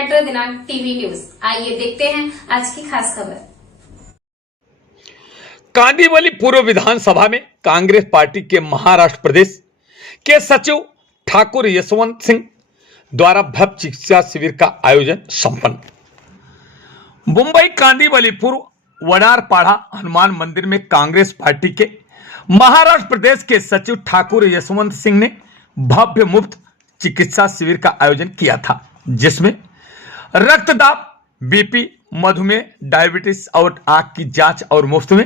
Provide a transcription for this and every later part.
Metro दिनांक TV news. आइए देखते हैं आज की खास खबर। कांदिवली पूर्व विधानसभा में कांग्रेस पार्टी के महाराष्ट्र प्रदेश के सचिव ठाकुर यशवंत सिंह द्वारा भव्य चिकित्सा शिविर का आयोजन संपन्न। मुंबई कांदिवली पूर्व वडारपाड़ा हनुमान मंदिर में कांग्रेस पार्टी के महाराष्ट्र प्रदेश के सचिव ठाकुर यशवंत सिंह ने भव्य मुफ्त चिकित्सा शिविर का आयोजन किया था, जिसमें रक्तदाब, बीपी, मधुमेह, डायबिटीज और आंख की जांच और मुफ्त में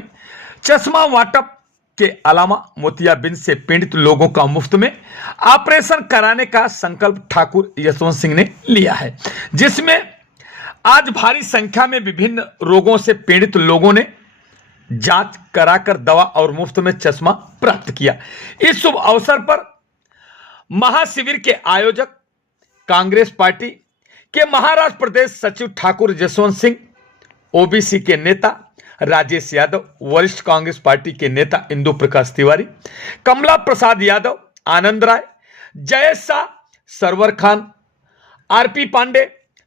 चश्मा वाटप के अलावा मोतियाबिंद से पीड़ित लोगों का मुफ्त में ऑपरेशन कराने का संकल्प ठाकुर यशवंत सिंह ने लिया है, जिसमें आज भारी संख्या में विभिन्न रोगों से पीड़ित लोगों ने जांच कराकर दवा और मुफ्त में चश्मा प्राप्त किया। इस शुभ अवसर पर महाशिविर के आयोजक कांग्रेस पार्टी के महाराष्ट्र प्रदेश सचिव ठाकुर यशवंत सिंह, ओबीसी के नेता राजेश यादव, वरिष्ठ कांग्रेस पार्टी के नेता इंदु प्रकाश तिवारी, कमला प्रसाद यादव, आनंद राय, जयेश शाह, सरवर खान, आरपी पांडे,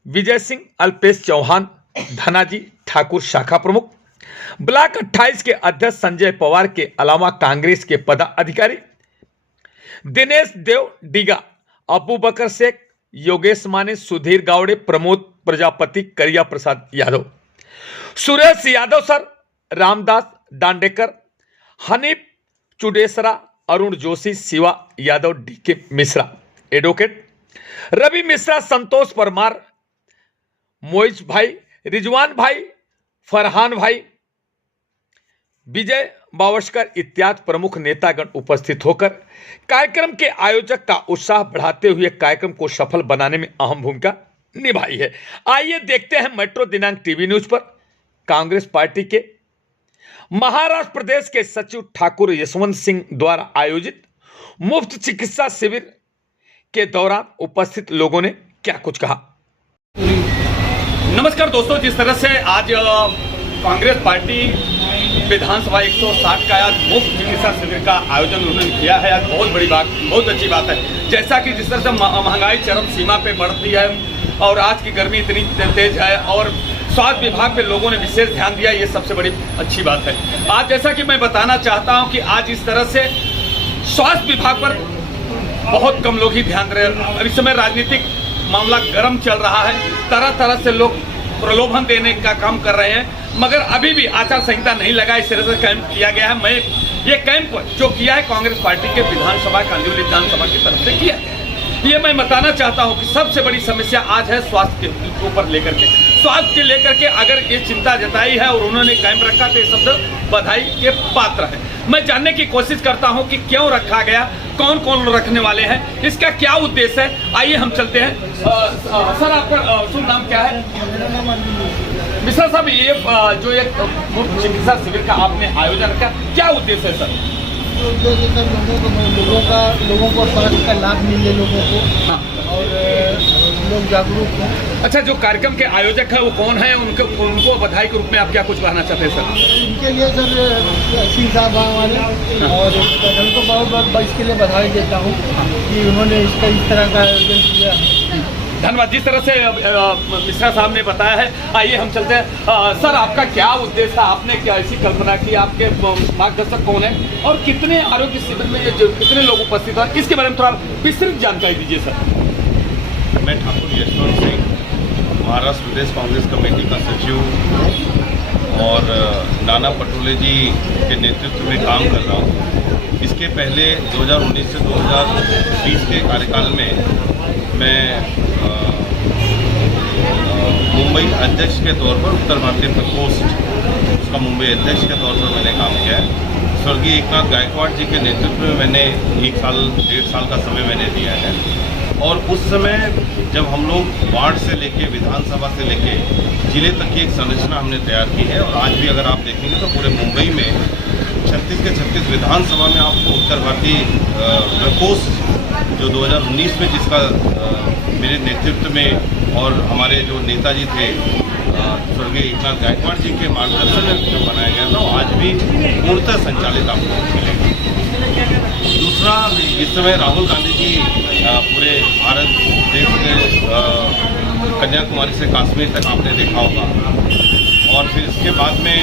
विजय सिंह, अल्पेश चौहान, धनाजी ठाकुर शाखा प्रमुख, ब्लॉक 28 के अध्यक्ष संजय पवार के अलावा कांग्रेस के पदाधिकारी दिनेश देव डीगा, अबू बकर शेख, योगेश माने, Sudhir Gawde, Pramod Prajapati, Kariya Prasad Yadav, Suresh Yadav sir, Ramdas Dandekar, Hanif Chudesara, Arun Joshi, Shiva Yadav, DK Mishra, advocate Ravi Mishra, Santosh Parmar, Moiz भाई, रिजवान भाई, फरहान भाई, विजय बावस्कर इत्यादि प्रमुख नेतागण उपस्थित होकर कार्यक्रम के आयोजक का उत्साह बढ़ाते हुए कार्यक्रम को सफल बनाने में अहम भूमिका निभाई है। आइए देखते हैं मेट्रो दिनांक टीवी न्यूज पर कांग्रेस पार्टी के महाराष्ट्र प्रदेश के सचिव ठाकुर यशवंत सिंह द्वारा आयोजित मुफ्त चिकित्सा शिविर के दौरान उपस्थित लोगों ने क्या कुछ कहा। नमस्कार दोस्तों, जिस तरह से आज कांग्रेस पार्टी विधानसभा 160 का आज मुफ्त चिकित्सा शिविर का आयोजन उन्होंने किया है, आज बहुत बड़ी बात, बहुत अच्छी बात है। जैसा कि जिस तरह से महंगाई चरम सीमा पे बढ़ती है और आज की गर्मी इतनी तेज है और स्वास्थ्य विभाग पे लोगों ने विशेष ध्यान दिया, ये सबसे बड़ी अच्छी बात है। आज जैसा कि मैं बताना चाहता हूँ कि आज इस तरह से स्वास्थ्य विभाग पर बहुत कम लोग ही ध्यान दे रहे हैं। इस समय राजनीतिक मामला गर्म चल रहा है, तरह तरह से लोग प्रलोभन देने का काम कर रहे हैं, मगर अभी भी आचार संहिता नहीं लगा, इस तरह से कैंप किया गया है। मैं ये कैंप जो किया है कांग्रेस पार्टी के विधानसभा कांदिवली विधानसभा की तरफ से किया है। ये मैं बताना चाहता हूं कि सबसे बड़ी समस्या आज है स्वास्थ्य के ऊपर लेकर के, स्वास्थ्य के लेकर के अगर ये चिंता जताई है और उन्होंने कैंप रखा तो ये सब बधाई के पात्र है। मैं जानने की कोशिश करता हूं कि क्यों रखा गया, कौन कौन रखने वाले हैं, इसका क्या उद्देश्य है। आइए हम चलते हैं। सर, आपका शुभ नाम क्या है? मिश्रा साहब, ये जो एक मुफ्त चिकित्सा शिविर का आपने आयोजन किया, क्या उद्देश्य है सर? लोगों को स्वास्थ्य का लाभ मिले, लोगों को। हाँ। और लोग जागरूक हों। अच्छा, जो कार्यक्रम के आयोजक है वो कौन है, उनको बधाई के रूप में आप क्या कुछ कहना चाहते हैं सर? इनके लिए सर सिंह साहब वाले और उनको बहुत बहुत इसके लिए बधाई देता हूँ कि उन्होंने इस तरह का आयोजन किया। धन्यवाद। जिस तरह से मिश्रा साहब ने बताया है, आइए हम चलते हैं। सर, आपका क्या उद्देश्य था, आपने क्या ऐसी कल्पना की, आपके मार्गदर्शक कौन है और कितने आरोग्य शिविर में कितने लोग उपस्थित हैं, इसके बारे में थोड़ा विस्तृत जानकारी दीजिए सर। मैं ठाकुर यशवंत सिंह, महाराष्ट्र प्रदेश कांग्रेस कमेटी का सचिव और नाना पटोले जी के नेतृत्व में काम कर रहा हूँ। इसके पहले 2019 से 2020 के कार्यकाल में मैं मुंबई अध्यक्ष के तौर पर उत्तर भारतीय प्रकोष्ठ, उसका मुंबई अध्यक्ष के तौर पर मैंने काम किया है। स्वर्गीय एकनाथ गायकवाड़ जी के नेतृत्व में मैंने 1 साल 1.5 साल का समय मैंने दिया है। और उस समय जब हम लोग वार्ड से लेके, विधानसभा से लेके जिले तक की एक संरचना हमने तैयार की है। और आज भी अगर आप देखेंगे तो पूरे मुंबई में 36 के 36 विधानसभा में आपको उत्तर भारतीय प्रकोष्ठ जो 2019 में जिसका मेरे नेतृत्व में और हमारे जो नेताजी थे स्वर्गीय एकनाथ गायकवाड़ जी के मार्गदर्शन में जो बनाया गया था, वो आज भी पूर्णतः संचालित आपको मिलेगा। दूसरा, इस समय राहुल गांधी जी पूरे भारत देश के कन्याकुमारी से कश्मीर तक आपने देखा होगा। और फिर इसके बाद में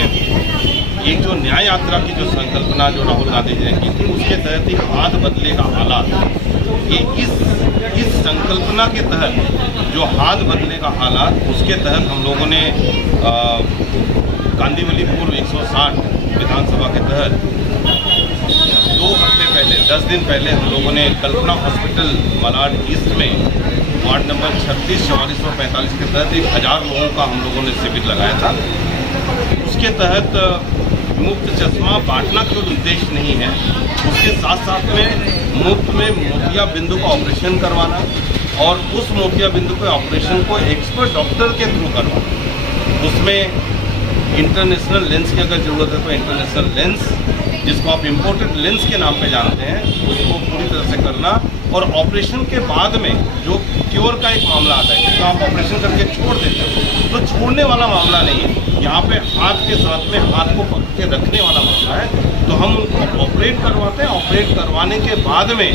एक जो न्याय यात्रा की जो संकल्पना जो राहुल गांधी जी ने की थी, उसके तहत ही हाथ बदलेगा हालात, ये इस संकल्पना के तहत जो हाथ बदलेगा हालात, उसके तहत हम लोगों ने कांदिवली पूर्व 160 विधानसभा के तहत 2 हफ्ते पहले 10 दिन पहले हम लोगों ने कल्पना हॉस्पिटल मलाड ईस्ट में वार्ड नंबर 36 4445 के तहत 1000 लोगों का हम लोगों ने शिविर लगाया था। उसके तहत मुफ्त चश्मा बांटना केवल उद्देश्य नहीं है, उसके साथ साथ में मुफ्त में मोतिया बिंदु का ऑपरेशन करवाना और उस मोतिया बिंदु के ऑपरेशन को एक्सपर्ट डॉक्टर के थ्रू करवाना। उसमें इंटरनेशनल लेंस की अगर ज़रूरत है तो इंटरनेशनल लेंस, जिसको आप इम्पोर्टेड लेंस के नाम पे जानते हैं, उसको पूरी तरह से करना। और ऑपरेशन के बाद में जो क्योर का एक मामला आता है, तो आप ऑपरेशन करके छोड़ देते हो, तो छोड़ने वाला मामला नहीं है, यहाँ पे हाथ के साथ में हाथ को पकड़ के रखने वाला मामला है। तो हम उनको ऑपरेट करवाते हैं, ऑपरेट करवाने के बाद में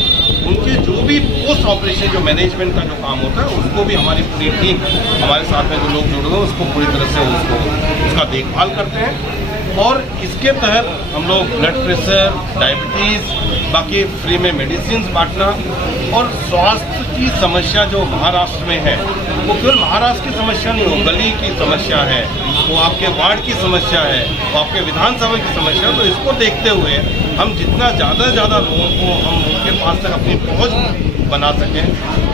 उनके जो भी पोस्ट ऑपरेशन जो मैनेजमेंट का जो काम होता है, उसको भी हमारी पूरी टीम, हमारे साथ में जो लोग जुड़े हुए हैं, उसको पूरी तरह से उसका देखभाल करते हैं। और इसके तहत हम लोग ब्लड प्रेशर, डायबिटीज़, बाकी फ्री में मेडिसिन बांटना और स्वास्थ्य की समस्या जो महाराष्ट्र में है, वो केवल महाराष्ट्र की समस्या नहीं हो, गली की समस्या है, वो आपके वार्ड की समस्या है, वो आपके विधानसभा की समस्या। तो इसको देखते हुए हम जितना ज़्यादा से ज़्यादा लोगों को हम उनके पास तक अपनी पहुँच बना सकें,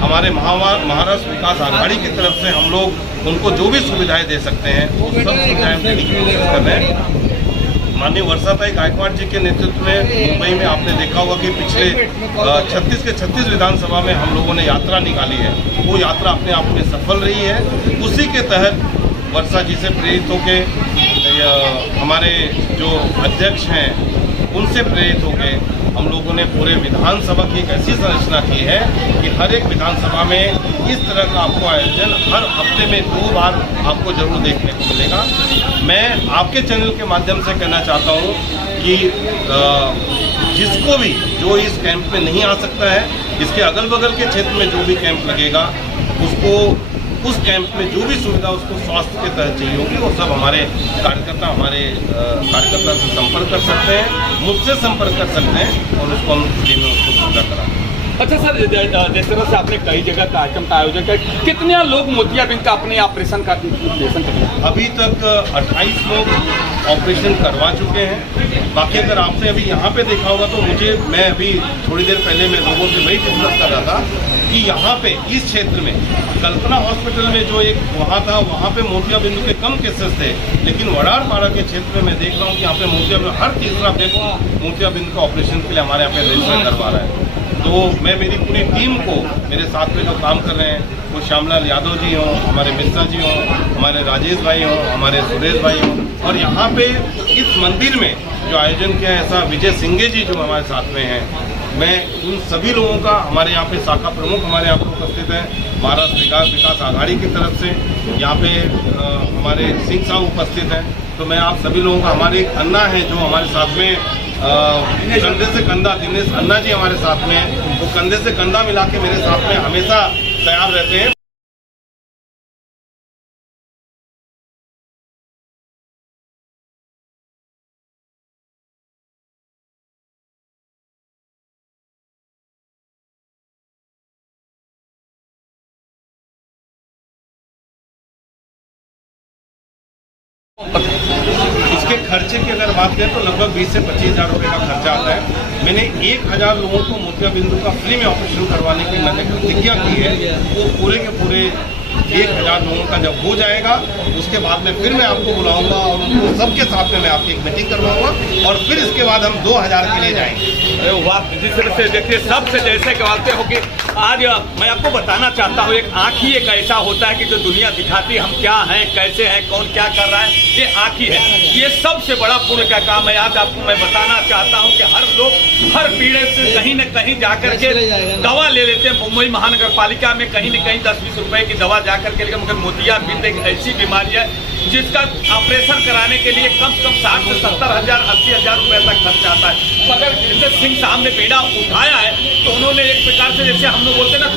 हमारे महाराष्ट्र विकास आघाड़ी की तरफ से हम लोग उनको जो भी सुविधाएं दे सकते हैं वो सब सुविधाएं देने की कोशिश कर रहे हैं। माननीय वर्षाताई गायकवाड़ जी के नेतृत्व में मुंबई में आपने देखा होगा कि पिछले 36 के 36 विधानसभा में हम लोगों ने यात्रा निकाली है, वो यात्रा अपने आप में सफल रही है। उसी के तहत वर्षा जी से प्रेरित होकर हमारे जो अध्यक्ष हैं उनसे प्रेरित होकर हम लोगों ने पूरे विधानसभा की एक ऐसी संरचना की है कि हर एक विधानसभा में इस तरह का आपको आयोजन हर हफ्ते में 2 बार आपको जरूर देखने को मिलेगा। मैं आपके चैनल के माध्यम से कहना चाहता हूं कि जिसको भी जो इस कैंप में नहीं आ सकता है, इसके अगल बगल के क्षेत्र में जो भी कैंप लगेगा, उसको उस कैंप में जो भी सुविधा उसको स्वास्थ्य के तहत चाहिए होगी, वो सब हमारे कार्यकर्ता से संपर्क कर सकते हैं, मुझसे संपर्क कर सकते हैं और उसको हम फ्री में उसको सुविधा कराएंगे। अच्छा सर, जिस तरह से आपने कई जगह कार्यक्रम का आयोजन किया, कितने लोग मोतियाबिंद का अपने ऑपरेशन का अभी तक 28 लोग ऑपरेशन करवा चुके हैं। बाकी अगर आपने अभी यहाँ पे देखा होगा तो मैं अभी थोड़ी देर पहले मैं लोगों से वही डिस्कस कर रहा था कि यहाँ पे इस क्षेत्र में कल्पना हॉस्पिटल में जो एक वहाँ था, वहाँ पे मोतिया बिंदु के कम केसेस थे, लेकिन वडारपाड़ा के क्षेत्र में मैं देख रहा हूँ कि यहाँ पे मोतिया बिंदु हर तीसरा व्यक्ति मोतिया बिंदु का ऑपरेशन के लिए हमारे यहाँ पे रजिस्टर करवा रहा है। तो मैं मेरी पूरी टीम को, मेरे साथ में जो काम कर रहे हैं, वो श्यामलाल यादव जी हों, हमारे मिश्रा जी हों, हमारे राजेश भाई हों, हमारे सुरेश भाई हों, और यहाँ पे इस मंदिर में जो आयोजन किया है ऐसा विजय सिंघे जी जो हमारे साथ में हैं, मैं उन सभी लोगों का, हमारे यहाँ पे शाखा प्रमुख हमारे यहाँ पर उपस्थित हैं, महाराष्ट्र विकास आघाड़ी की तरफ से यहाँ पे हमारे सिंह साहब उपस्थित हैं। तो मैं आप सभी लोगों का, हमारे एक अन्ना है जो हमारे साथ में कंधे से कंधा, दिनेश अन्ना जी हमारे साथ में हैं, वो कंधे से कंधा मिला के मेरे साथ में हमेशा तैयार रहते हैं। इसके खर्चे की अगर बात करें तो लगभग 20 से 25 हज़ार रुपये का खर्चा आता है। मैंने 1000 लोगों को मोतिया बिंदु का फ्री में ऑपरेशन करवाने की मैंने प्रतिज्ञा की है। वो पूरे के पूरे 1000 लोगों का जब हो जाएगा, उसके बाद में फिर मैं आपको बुलाऊंगा और उनको सबके साथ में मैं आपकी एक मीटिंग करवाऊंगा और फिर इसके बाद हम 2000 के लिए जाएंगे। अरे वाह, जिस तरह से देखिए सबसे जैसे कहते हो कि आज मैं आपको बताना चाहता हूँ, एक आँख ही एक ऐसा होता है कि जो दुनिया दिखाती हम क्या हैं, कैसे हैं, कौन क्या कर रहा है, ये आँख ही है। ये सबसे बड़ा पुण्य का काम है। आज आपको मैं बताना चाहता हूँ कि हर लोग हर पीड़े से कहीं न कहीं जाकर के दवा ले लेते हैं। मुंबई महानगर पालिका में कहीं न कहीं 10-20 रुपए की दवा जाकर के, लेकिन मगर मोतियाबिंद एक ऐसी बीमारी है जिसका ऑपरेशन कराने के लिए कम से कम 60 से 70 हजार 80 हजार रुपए तक खर्च आता है। मगर जैसे सिंह साहब ने बीड़ा उठाया है तो उन्होंने एक प्रकार से, जैसे हम लोग बोलते हैं ना,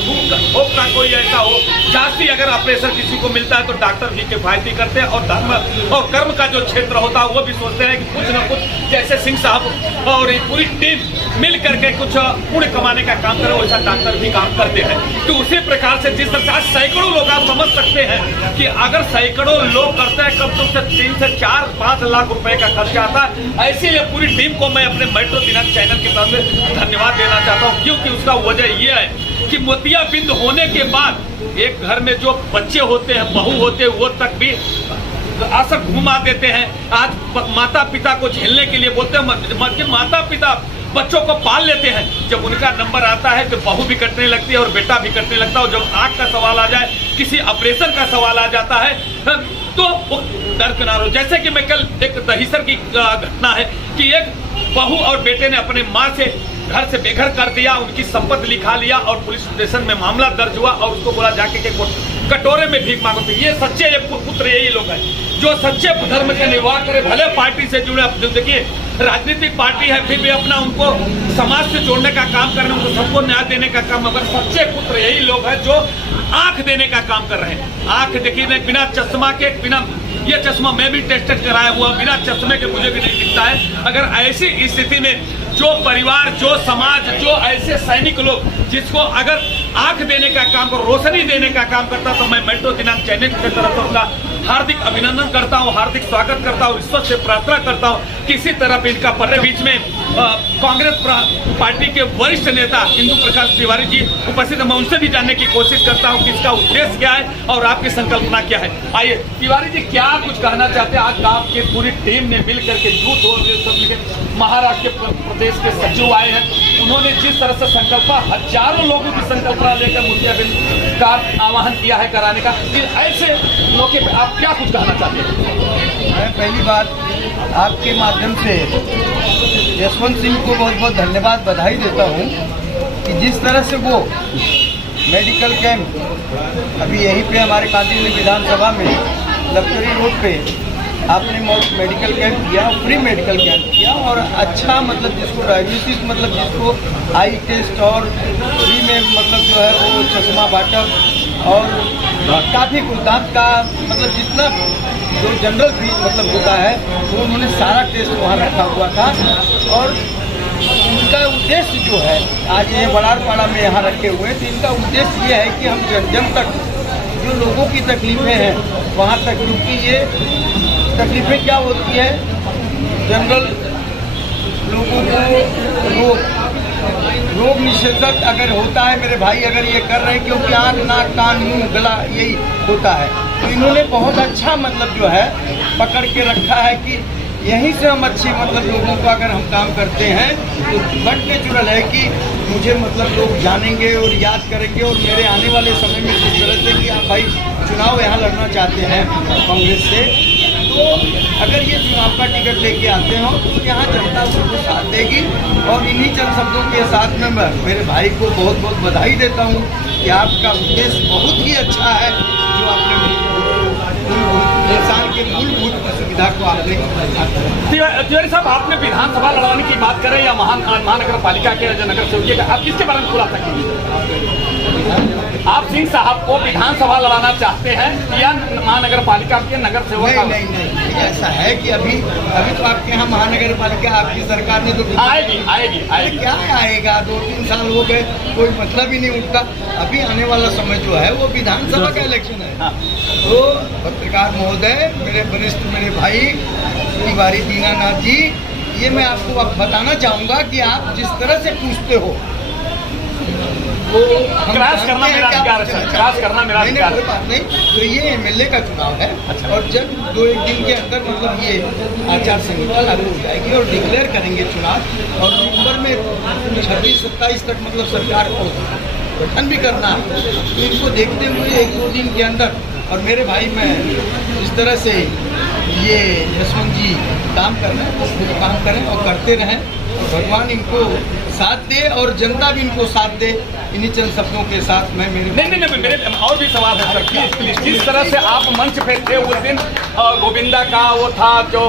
धूप का कोई ऐसा हो, जास्ती अगर ऑपरेशन किसी को मिलता है तो डॉक्टर भी किफायती करते हैं और धर्म और कर्म का जो क्षेत्र होता है वो भी सोचते हैं कि कुछ ना कुछ जैसे सिंह साहब और पूरी टीम मिल करके कुछ पुण्य कमाने का काम करे, वैसा डॉक्टर भी काम करते हैं। तो उसी प्रकार से जिस तरह सैकड़ों लोग, आप समझ सकते हैं कि अगर सैकड़ों लोग करते हैं कम से 3 से 4-5 लाख रुपए का खर्चा आता है। ऐसे लिए पूरी टीम को मैं अपने मेट्रो दिनांक चैनल के तरफ से धन्यवाद देना चाहता हूँ, क्योंकि उसका वजह यह है कि मोतियाबिंद होने के बाद एक घर में जो बच्चे होते हैं, बहू होते हैं, वो तक भी असर घुमा देते हैं। आज माता पिता को झेलने के लिए बोलते हैं, माता पिता बच्चों को पाल लेते हैं, जब उनका नंबर आता है तो बहू भी कटने लगती है और बेटा भी कटने लगता है। और जब आंख का सवाल आ जाए, किसी ऑपरेशन का सवाल आ जाता है तो वो दरकिनार हो। जैसे कि मैं कल एक दहीसर की घटना है कि एक बहू और बेटे ने अपने माँ से घर से बेघर कर दिया, उनकी संपत्ति लिखा लिया और पुलिस स्टेशन में मामला दर्ज हुआ और उसको बोला जाके के कटोरे में भीख मांगो। तो ये सच्चे पुत्र यही लोग हैं जो सच्चे धर्म के निर्वाह करे, भले पार्टी से जुड़े। अब देखिए राजनीतिक पार्टी है, फिर भी अपना उनको समाज से जोड़ने का काम करना, उनको सबको न्याय देने का काम। मगर सच्चे पुत्र यही लोग हैं जो आंख देने का काम कर रहे हैं। आंख देखिए, बिना चश्मा के, बिना ये चश्मा मैं भी टेस्टेड कराया हुआ, बिना चश्मे के मुझे भी नहीं दिखता है। अगर ऐसी स्थिति में जो परिवार, जो समाज, जो ऐसे सैनिक लोग जिसको अगर आंख देने का काम और रोशनी देने का काम करता, तो मैं मेट्रो दिनांक चैनल की तरफ से उनका हार्दिक अभिनंदन करता हूं, हार्दिक स्वागत करता हूं, ईश्वर से प्रार्थना करता हूं कि इसी तरह इनका पढ़ने बीच में कांग्रेस पार्टी के वरिष्ठ नेता इंदु प्रकाश तिवारी जी उपस्थित है। मैं उनसे भी जानने की कोशिश करता हूं कि इसका उद्देश्य क्या है और आपकी संकल्पना क्या है। आइए तिवारी जी, क्या कुछ कहना चाहते हैं? आज आपकी पूरी टीम ने मिल करके यूथ और महाराष्ट्र के प्रदेश के सचिव आए हैं, उन्होंने जिस तरह से संकल्प, हजारों लोगों की संकल्पना लेकर मोतियाबिंद का आह्वान किया है कराने का, ऐसे मौके पर आप क्या कुछ कहना चाहते हैं? मैं पहली बात आपके माध्यम से यशवंत सिंह को बहुत बहुत धन्यवाद, बधाई देता हूं कि जिस तरह से वो मेडिकल कैंप अभी यहीं पे हमारे कांदी विधानसभा में लक्जरी रोड पे आपने मेडिकल कैंप किया, फ्री मेडिकल कैंप किया और अच्छा, मतलब जिसको डायबिटीज, मतलब जिसको आई टेस्ट और फ्री में मतलब जो है वो चश्मा बांटा और काफ़ी कुछ दांत का, मतलब जितना जो जनरल फीस मतलब होता है वो उन्होंने सारा टेस्ट वहाँ रखा हुआ था। और इनका उद्देश्य जो है, आज ये बड़ारपाड़ा में यहाँ रखे हुए, तो इनका उद्देश्य ये है कि हम जन जन तक जो लोगों की तकलीफ़ें हैं वहाँ तक, क्योंकि ये तकलीफ़ें क्या होती है, जनरल लोगों को रोग निषेधक अगर होता है, मेरे भाई अगर ये कर रहे हैं, क्योंकि आँख, नाक, कान, मुंह, गला यही होता है, तो इन्होंने बहुत अच्छा मतलब जो है पकड़ के रखा है कि यहीं से हम अच्छे मतलब लोगों का अगर हम काम करते हैं तो बट नेचुरल है कि मुझे मतलब लोग जानेंगे और याद करेंगे। और मेरे आने वाले समय में जिस तरह से कि आप भाई चुनाव यहाँ लड़ना चाहते हैं कांग्रेस से, तो अगर ये चुनाव का टिकट लेके आते हो तो यहाँ जनता उसको साथ देगी। और इन्हीं चंद शब्दों के साथ में मैं मेरे भाई को बहुत बहुत बधाई देता हूँ कि आपका उद्देश्य बहुत ही अच्छा है, जो आपने इंसान के मूलभूत सुविधा को आपने। तिवारी साहब, आपने विधानसभा लड़वाने की बात करें या महानगर पालिका के नगर सेवकी का, आप किसके बारे में खुलासा कीजिए? आप सिंह साहब को विधानसभा लड़ाना चाहते हैं या महानगर पालिका के नगर सेवक? नहीं, ऐसा है कि अभी तो आपके यहाँ महानगर पालिका आपकी सरकार ने तो आएगी। क्या आएगा, 2-3 साल हो गए, कोई मतलब ही नहीं उठता। अभी आने वाला समय जो है वो विधानसभा का इलेक्शन है। तो पत्रकार महोदय, मेरे वरिष्ठ, मेरे भाई तिवारी दीनानाथ जी, ये मैं आपको अब बताना चाहूँगा कि आप जिस तरह से पूछते हो वो क्रॉस करना मेरा अधिकार है, क्रॉस करना मेरा अधिकार है। कोई बात नहीं, तो ये एमएलए का चुनाव है। अच्छा। और जब 2-1 दिन के अंदर मतलब ये आचार संहिता लागू हो जाएगी और डिक्लेयर करेंगे चुनाव, और नवंबर में 26-27 तक मतलब सरकार को गठन भी करना है। तो इनको देखते हुए 1-2 दिन के अंदर, और मेरे भाई मैं इस तरह से ये यशवंत जी काम कर रहे हैं, वो काम करें और करते रहें, और भगवान इनको साथ दे और जनता भी इनको साथ दे। इन्हीं चंद शब्दों के साथ मैं नहीं, मेरे और भी सवाल है सर। प्लीज, जिस तरह से आप मंच पे थे उस दिन, गोविंदा का वो था जो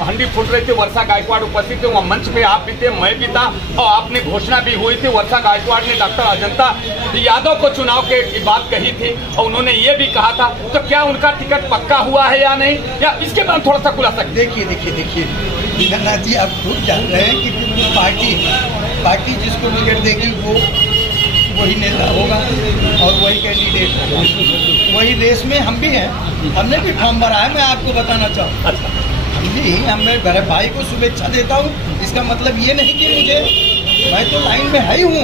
हंडी फूट रही थी, वर्षा गायकवाड़ उपस्थित थे, वहाँ मंच पे आप भी थे, मैं भी था, और आपने घोषणा भी हुई थी, वर्षा गायकवाड़ ने डॉक्टर अजंता यादव को चुनाव की बात कही थी, और उन्होंने ये भी कहा था। तो क्या उनका टिकट पक्का हुआ है या नहीं, या इसके बाद थोड़ा सा खुलासा? देखिए दीनानाथ जी, आप खुद जान रहे हैं कि पार्टी जिसको टिकट देगी वो वही नेता होगा और वही कैंडिडेट होगा। वही रेस में हम भी हैं, हमने भी फॉर्म भरा है। मैं आपको बताना चाहूँ, मैं मेरे भाई को शुभेच्छा देता हूँ। इसका मतलब ये नहीं कि मैं तो लाइन में है ही हूँ।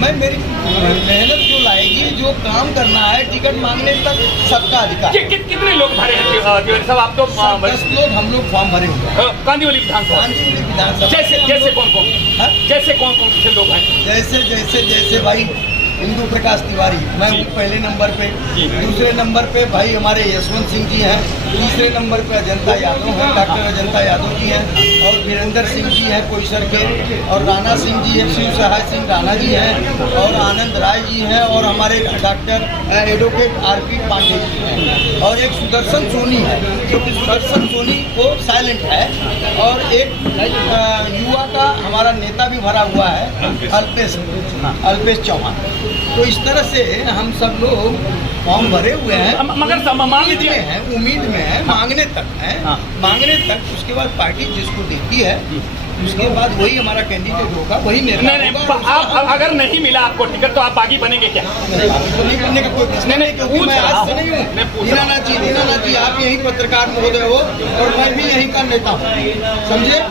मैं मेरी मेहनत जो लाएगी, जो काम करना है, टिकट मांगने तक सबका अधिकार। कितने लोग भरे हैं तिवारी साहब? आप तो 10 लोग हम लोग फॉर्म भरे हुए हैं कांदिवली विधानसभा। जैसे कौन से लोग हैं? जैसे भाई इंदु प्रकाश तिवारी, मैं हूँ पहले नंबर पे। दूसरे नंबर पे भाई हमारे यशवंत सिंह जी हैं। तीसरे नंबर पे अजंता यादव हैं, डॉक्टर अजंता यादव जी हैं, और वीरेंद्र सिंह जी हैं कोईसर के, और राणा सिंह जी हैं, शिव सहाय सिंह राणा जी हैं, और आनंद राय जी हैं, और हमारे doctor advocate RP Pandey ji हैं, और एक सुदर्शन सोनी है, क्योंकि सुदर्शन सोनी वो साइलेंट है, और एक युवा का हमारा नेता भी भरा हुआ है, अल्पेश चौहान। तो इस तरह से हम सब लोग फॉर्म भरे हुए हैं, मगर मान लीजिए उम्मीद में है, मांगने तक है। मांगने तक उसके बाद पार्टी जिसको देती है उसके बाद वही हमारा कैंडिडेट होगा, वही नेता होगा। आप अगर नहीं मिला आपको टिकट तो आप बागी बनेंगे क्या? नहीं बनने का कोई प्रश्न नहीं, क्योंकि मैं आज से नहीं हूँ। दीनानाथ जी, आप यही पत्रकार महोदय हो और मैं भी यहीं का नेता हूँ, समझे।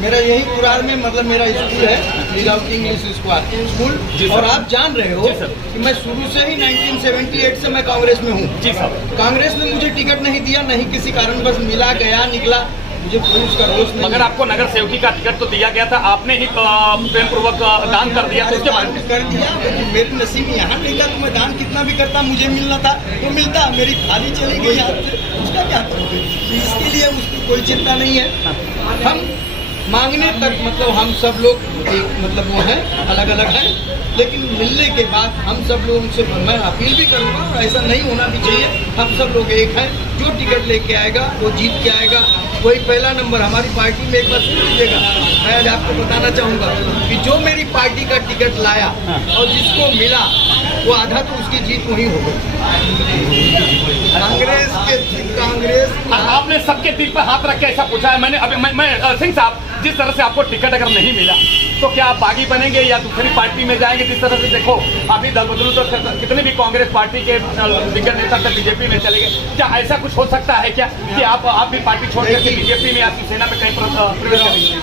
मेरा यही कुरार में मतलब मेरा स्कूल है, लीलावती इंग्लिश स्कूल, और आप जान रहे हो कि मैं शुरू से ही 1978 से मैं कांग्रेस में हूँ। जी साहब, कांग्रेस ने मुझे टिकट नहीं दिया, नहीं किसी कारण बस मिला गया निकला, मुझे कोई उसका रोष नहीं। मगर आपको नगर सेवकी का टिकट तो दिया गया था, आपने ही प्रेम पूर्वक दान कर दिया, तो उसके बाद कर दिया। मेरी नसीब यहाँ नहीं था, तो मैं दान कितना भी करता, मुझे मिलना था तो मिलता, मेरी थाली चली गई हाथ से, उसका क्या करोगे? इसके लिए उसकी कोई चिंता नहीं है। हम मांगने तक मतलब हम सब लोग एक मतलब वो हैं, अलग अलग हैं, लेकिन मिलने के बाद हम सब लोगों से मैं अपील भी करूँगा, और ऐसा नहीं होना भी चाहिए। हम सब लोग एक हैं, जो टिकट लेके आएगा वो जीत के आएगा, वही पहला नंबर। हमारी पार्टी में एक बार सुन लीजिएगा, मैं आज आपको बताना चाहूँगा कि जो मेरी पार्टी का टिकट लाया और जिसको मिला वो आधा तो उसकी जीत वही हो गई। कांग्रेस आपने सबके दिल पर हाथ रख के ऐसा पूछा है। मैंने अभी मैं सिंह साहब, जिस तरह से आपको टिकट अगर नहीं मिला तो क्या आप बागी बनेंगे या दूसरी पार्टी में जाएंगे? जिस तरह से देखो अभी दल बदलू तो कितने भी कांग्रेस पार्टी के दिग्गज नेता तक बीजेपी में चले गए, क्या ऐसा कुछ हो सकता है क्या कि आप भी पार्टी छोड़ करके बीजेपी में या शिवसेना में कहीं प्रवेश करेंगे?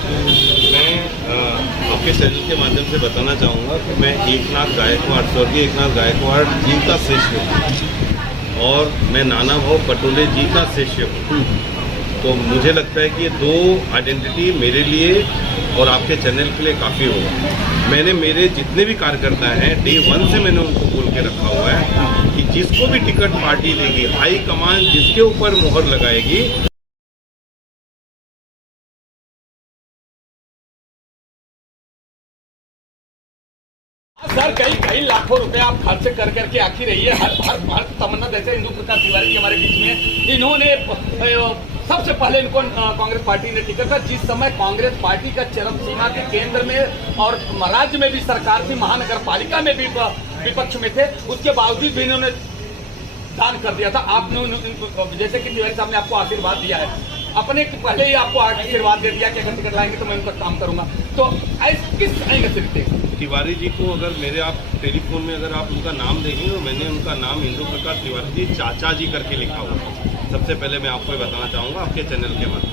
मैं आपके चैनल के माध्यम से बताना चाहूँगा कि मैं एकनाथ गायकवाड़, स्वर्गीय एकनाथ गायकवाड़ जी का शिष्य हूँ, और मैं नाना भाऊ पटोले जी का शिष्य हूँ। तो मुझे लगता है कि ये दो आइडेंटिटी मेरे लिए और आपके चैनल के लिए काफ़ी होगा। मैंने मेरे जितने भी कार्यकर्ता हैं डे 1 से मैंने उनको बोल के रखा हुआ है कि जिसको भी टिकट पार्टी देगी, हाई कमान जिसके ऊपर मुहर लगाएगी, सर कई लाखों रुपए आप खर्च कर करके आखिर रही है हर तमन्ना, जैसे इंदु प्रकाश तिवारी जी हमारे बीच में, इन्होंने सबसे पहले इनको कांग्रेस पार्टी ने टिकट था, जिस समय कांग्रेस पार्टी का चरम सीमा के केंद्र में और राज्य में भी सरकार थी, महानगर पालिका में भी विपक्ष में थे, उसके बावजूद भी इन्होंने दान कर दिया था। आपने जैसे कि तिवारी साहब ने आपको आशीर्वाद दिया है, अपने पहले ही आपको आशीर्वाद दे दिया कि अगर टिकट लाएंगे तो मैं उनका काम करूंगा, तो किस एंगल से दिखते हैं? तिवारी जी को अगर मेरे आप टेलीफोन में अगर आप उनका नाम देखेंगे तो मैंने उनका नाम इंदु प्रकाश तिवारी जी चाचा जी करके लिखा हुआ। सबसे पहले मैं आपको ये बताना चाहूँगा आपके चैनल के माध्यम।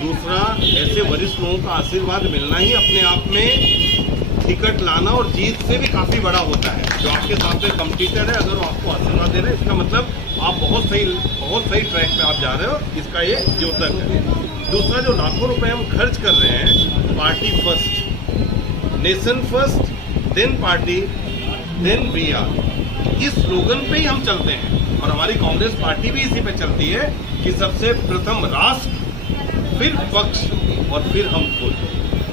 दूसरा, ऐसे वरिष्ठ लोगों का आशीर्वाद मिलना ही अपने आप में टिकट लाना और जीत से भी काफ़ी बड़ा होता है। जो आपके साथ में कम्पिटिटर है, अगर वो आपको आशीर्वाद दे रहे हैं, इसका मतलब आप बहुत सही ट्रैक पे आप जा रहे हो, इसका ये द्योतक है। दूसरा, जो लाखों रुपए हम खर्च कर रहे हैं, party first, nation first, then party, then we are, इस स्लोगन पे ही हम चलते हैं, और हमारी कांग्रेस पार्टी भी इसी पे चलती है कि सबसे प्रथम राष्ट्र, फिर पक्ष और फिर हम खुद।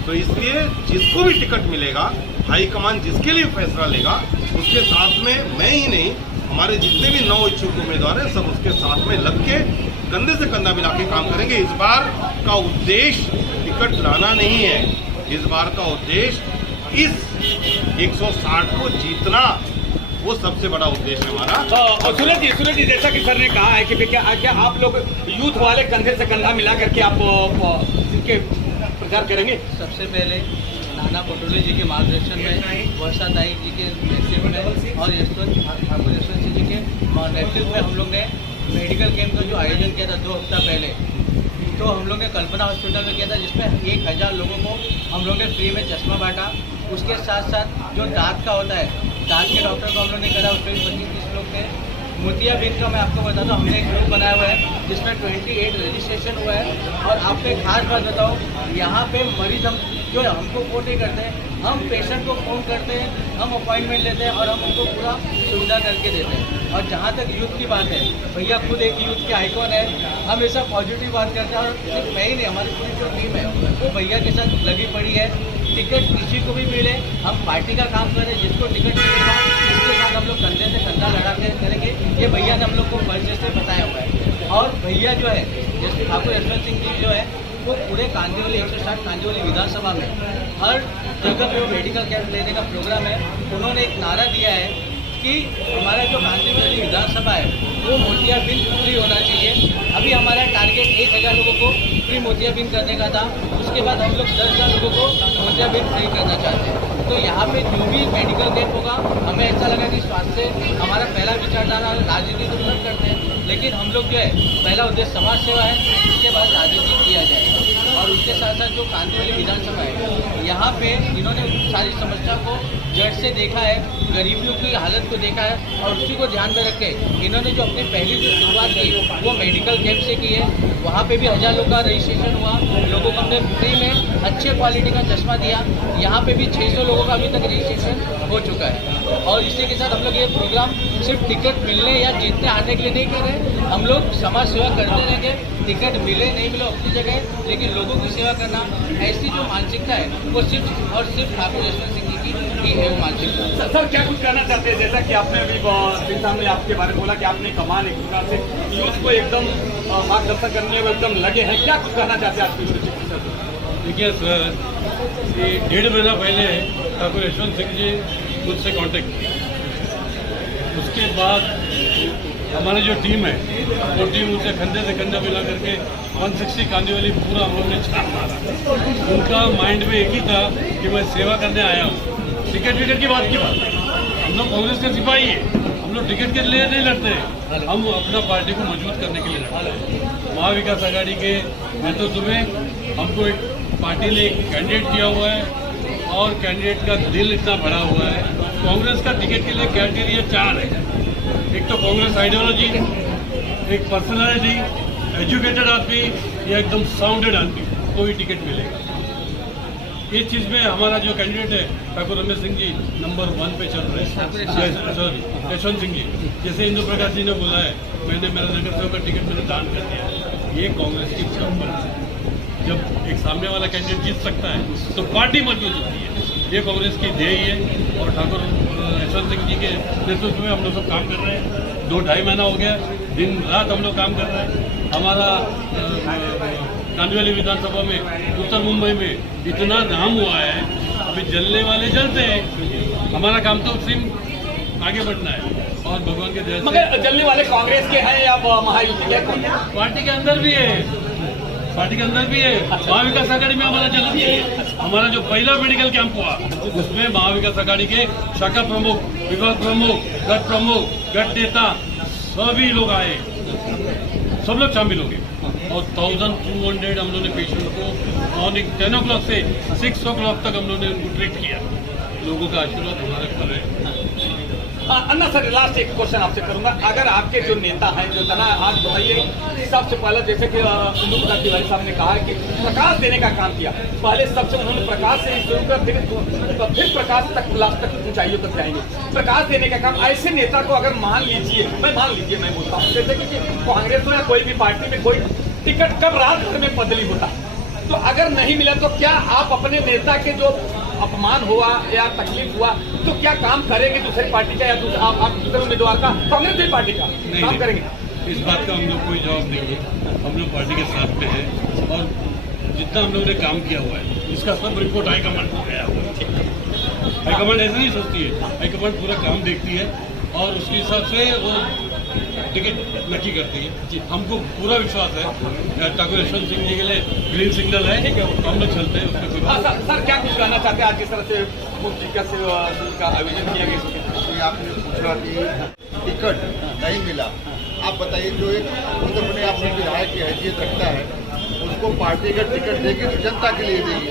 तो इसलिए जिसको भी टिकट मिलेगा हाईकमान जिसके लिए फैसला लेगा उसके साथ में मैं ही नहीं, हमारे जितने भी 9 इच्छुक उम्मीदवार हैं सब उसके साथ में लग के कंधे से कंधा मिला के काम करेंगे। इस बार का उद्देश्य टिकट लाना नहीं है, इस बार का उद्देश्य इस 160 को जीतना, वो सबसे बड़ा उद्देश्य हमारा। और सूरज जी जैसा कि सर ने कहा है कि क्या आप लोग यूथ वाले कंधे से कंधा मिला करके आप इनके प्रचार करेंगे? सबसे पहले नाना पटोले जी के मार्गदर्शन में, वर्षा दाई जी के नेतृत्व में और ठाकुर यशवंत सिंह जी के नेतृत्व में हम लोग ने मेडिकल कैंप का जो आयोजन किया था 2 हफ्ता पहले, तो हम लोग ने कल्पना हॉस्पिटल में किया था, जिसमें 1000 लोगों को हम लोग ने फ्री में चश्मा बांटा। उसके साथ साथ जो दांत का होता है, दांत के डॉक्टर को हम लोग ने करा, उसमें 25-30 लोग थे। मोतियाबिंद का मैं आपको बता दूं, हमने एक ग्रुप बनाया हुआ है जिसमें 28 रजिस्ट्रेशन हुआ है। और आपको एक खास बात बताओ, यहाँ पे मरीज हम जो हमको फोन नहीं करते हैं, हम पेशेंट को फ़ोन करते हैं, हम अपॉइंटमेंट लेते हैं और हम उनको पूरा सुविधा करके देते हैं। और जहाँ तक यूथ की बात है, भैया खुद एक यूथ के आइकॉन है, हमेशा पॉजिटिव बात करते हैं। और सिर्फ मैं ही नहीं, हमारी पूरी जो टीम है वो भैया के साथ लगी पड़ी है। टिकट किसी को भी मिले, हम पार्टी का काम करें, जिसको टिकट मिलेगा उसके साथ हम लोग कंधे से कंधा लगा के करेंगे। ये भैया ने हम लोग को परिचय से बताया हुआ है। और भैया जो है, जैसे ठाकुर यशवंत सिंह जी जो है, वो पूरे कांदिवली 160 कांदिवली विधानसभा में हर जगह पे वो मेडिकल कैंप लेने का प्रोग्राम है। उन्होंने एक नारा दिया है कि हमारा जो कांदिवली विधानसभा है वो मोतियाबिंद फ्री होना चाहिए। अभी हमारा टारगेट 1000 लोगों को फ्री मोतियाबिंद करने का था, उसके बाद हम लोग 10,000 लोगों को मोतियाबिंद फ्री करना चाहते हैं। तो यहाँ पे जो भी मेडिकल कैंप होगा, हमें ऐसा लगा कि स्वास्थ्य हमारा पहला विचारधारा, राजनीति तो सब करते हैं, लेकिन हम लोग जो है पहला उद्देश्य समाज सेवा है, उसके बाद राजनीति किया जाएगा। और उसके साथ साथ जो कांदिवली विधानसभा है, यहाँ पे इन्होंने सारी समस्या को जड़ से देखा है, गरीबियों की हालत को देखा है, और उसी को ध्यान में रख के इन्होंने जो अपनी पहली जो शुरुआत की वो मेडिकल कैंप से की है। वहाँ पे भी 1000 लोगों का रजिस्ट्रेशन हुआ, लोगों को हमने फ्री में अच्छे क्वालिटी का चश्मा दिया। यहाँ पे भी 600 लोगों का अभी तक रजिस्ट्रेशन हो चुका है। और इसी के साथ हम लोग ये प्रोग्राम सिर्फ टिकट मिलने या जीतने हारने के लिए नहीं कर रहे, हम लोग समाज सेवा करते रहेंगे। टिकट मिले नहीं मिले अपनी जगह, लेकिन लोगों की सेवा करना, ऐसी जो मानसिकता है वो सिर्फ और सिर्फ ठाकुर यशवंत सिंह जी की है वो मानसिकता। सर क्या कुछ कहना चाहते हैं? जैसा कि आपने अभी सिंह साहब ने आपके बारे में बोला कि आपने कमान एक प्रकार से यूथ को एकदम मार्गदर्शन करने में एकदम लगे हैं, क्या कुछ कहना चाहते हैं आपकी सर? देखिए सर, ये 1.5 महीना पहले ठाकुर यशवंत सिंह जी मुझसे कांटेक्ट किए। उसके बाद हमारी जो टीम है वो टीम उनसे कंधे से कंधा मिला करके 160 कांदिवली पूरा हम लोग ने छाप मारा। उनका माइंड में एक ही था कि मैं सेवा करने आया हूँ। टिकट विकेट की बात हम लोग कांग्रेस के सिपाही है, हम लोग टिकट के लिए नहीं लड़ते हैं, हम अपना पार्टी को मजबूत करने के लिए लड़ते हैं। महाविकास आघाड़ी के नेतृत्व में हमको एक पार्टी ने एक कैंडिडेट दिया हुआ है और कैंडिडेट का दिल इतना बड़ा हुआ है। कांग्रेस का टिकट के लिए क्राइटेरिया 4 है। एक तो कांग्रेस आइडियोलॉजी, एक पर्सनालिटी, एजुकेटेड आदमी या एकदम साउंडेड आदमी, कोई टिकट मिलेगा। ये चीज़ में हमारा जो कैंडिडेट है ठाकुर रमेश सिंह जी नंबर 1 पे चल रहे हैं। सॉरी यशवंत सिंह जी, जैसे इंदु प्रकाश जी ने बोला है, मैंने मेरा नगर सेवक का टिकट मैंने दान कर दिया। ये कांग्रेस की परंपरा है। जब एक सामने वाला कैंडिडेट जीत सकता है तो पार्टी मजबूत होती है। ये कांग्रेस की ध्येय है और ठाकुर यशवंत सिंह जी के नेतृत्व में हम लोग सब काम कर रहे हैं। 2-2.5 महीना हो गया, दिन रात हम लोग काम कर रहे हैं। हमारा कांदिवली विधानसभा में, उत्तर मुंबई में इतना नाम हुआ है, अभी जलने वाले जलते हैं। हमारा काम तो सिर्फ आगे बढ़ना है और भगवान के दया से। मगर जलने वाले कांग्रेस के हैं या महायुति के? पार्टी के अंदर भी है, पार्टी के अंदर भी है। महाविकास आघाड़ी में हमारा जन्म है। हमारा जो पहला मेडिकल कैंप हुआ उसमें महाविकास आघाड़ी के शाखा प्रमुख, विभाग प्रमुख, गट प्रमुख, गट नेता सभी लोग आए, सब लोग शामिल हो गए और 1200 हम लोगों ने पेशेंट को मॉर्निंग 10 o'clock से 6 o'clock तक हम लोगों ने उनको ट्रीट किया। लोगों का आशीर्वाद हमारे पर है। अन्ना सर, लास्ट एक क्वेश्चन आपसे करूंगा। अगर आपके जो नेता हैं, जो तना आज बताइए, सबसे पहले जैसे कि इंदु प्रकाश तिवारी साहब ने कहा है कि प्रकाश देने का काम किया, पहले सबसे उन्होंने प्रकाश से शुरू कर फिर प्रकाश तक लास्ट तक ऊंचाइयों तक जाएंगे। प्रकाश देने का काम, ऐसे नेता को अगर मान लीजिए मैं बोलता हूँ, जैसे कि कांग्रेस हो या कोई भी पार्टी में कोई टिकट कब रात भर में बदली होता, तो अगर नहीं मिला तो क्या आप अपने नेता के जो अपमान हुआ या तकलीफ हुआ तो क्या काम करेंगे दूसरी पार्टी का या आप दूसरे उम्मीदवार का, कांग्रेस की पार्टी का काम करेंगे? इस बात का हम लोग कोई जवाब नहीं है। हम लोग पार्टी के साथ में हैं और जितना हम लोगों ने काम किया हुआ है इसका सब रिपोर्ट हाईकमांड को गया हुआ है। हाईकमांड ऐसे नहीं सोचती है, हाईकमांड पूरा काम देखती है और उसके हिसाब से वो टिकट नक्की करती है। हमको पूरा विश्वास है ठाकुर यशवंत सिंह जी के लिए ग्रीन सिग्नल है, तो हम लोग चलते हैं उसमें कोई बात। सर क्या कुछ कहना चाहते हैं आज किस तरह से मुफ्त टिकट का आयोजन किया गया? आपने पूछा कि टिकट नहीं मिला, आप बताइए जो एक खुद अपने आप में विधायक की हैसियत रखता है उसको पार्टी का टिकट देगी तो जनता के लिए देगी।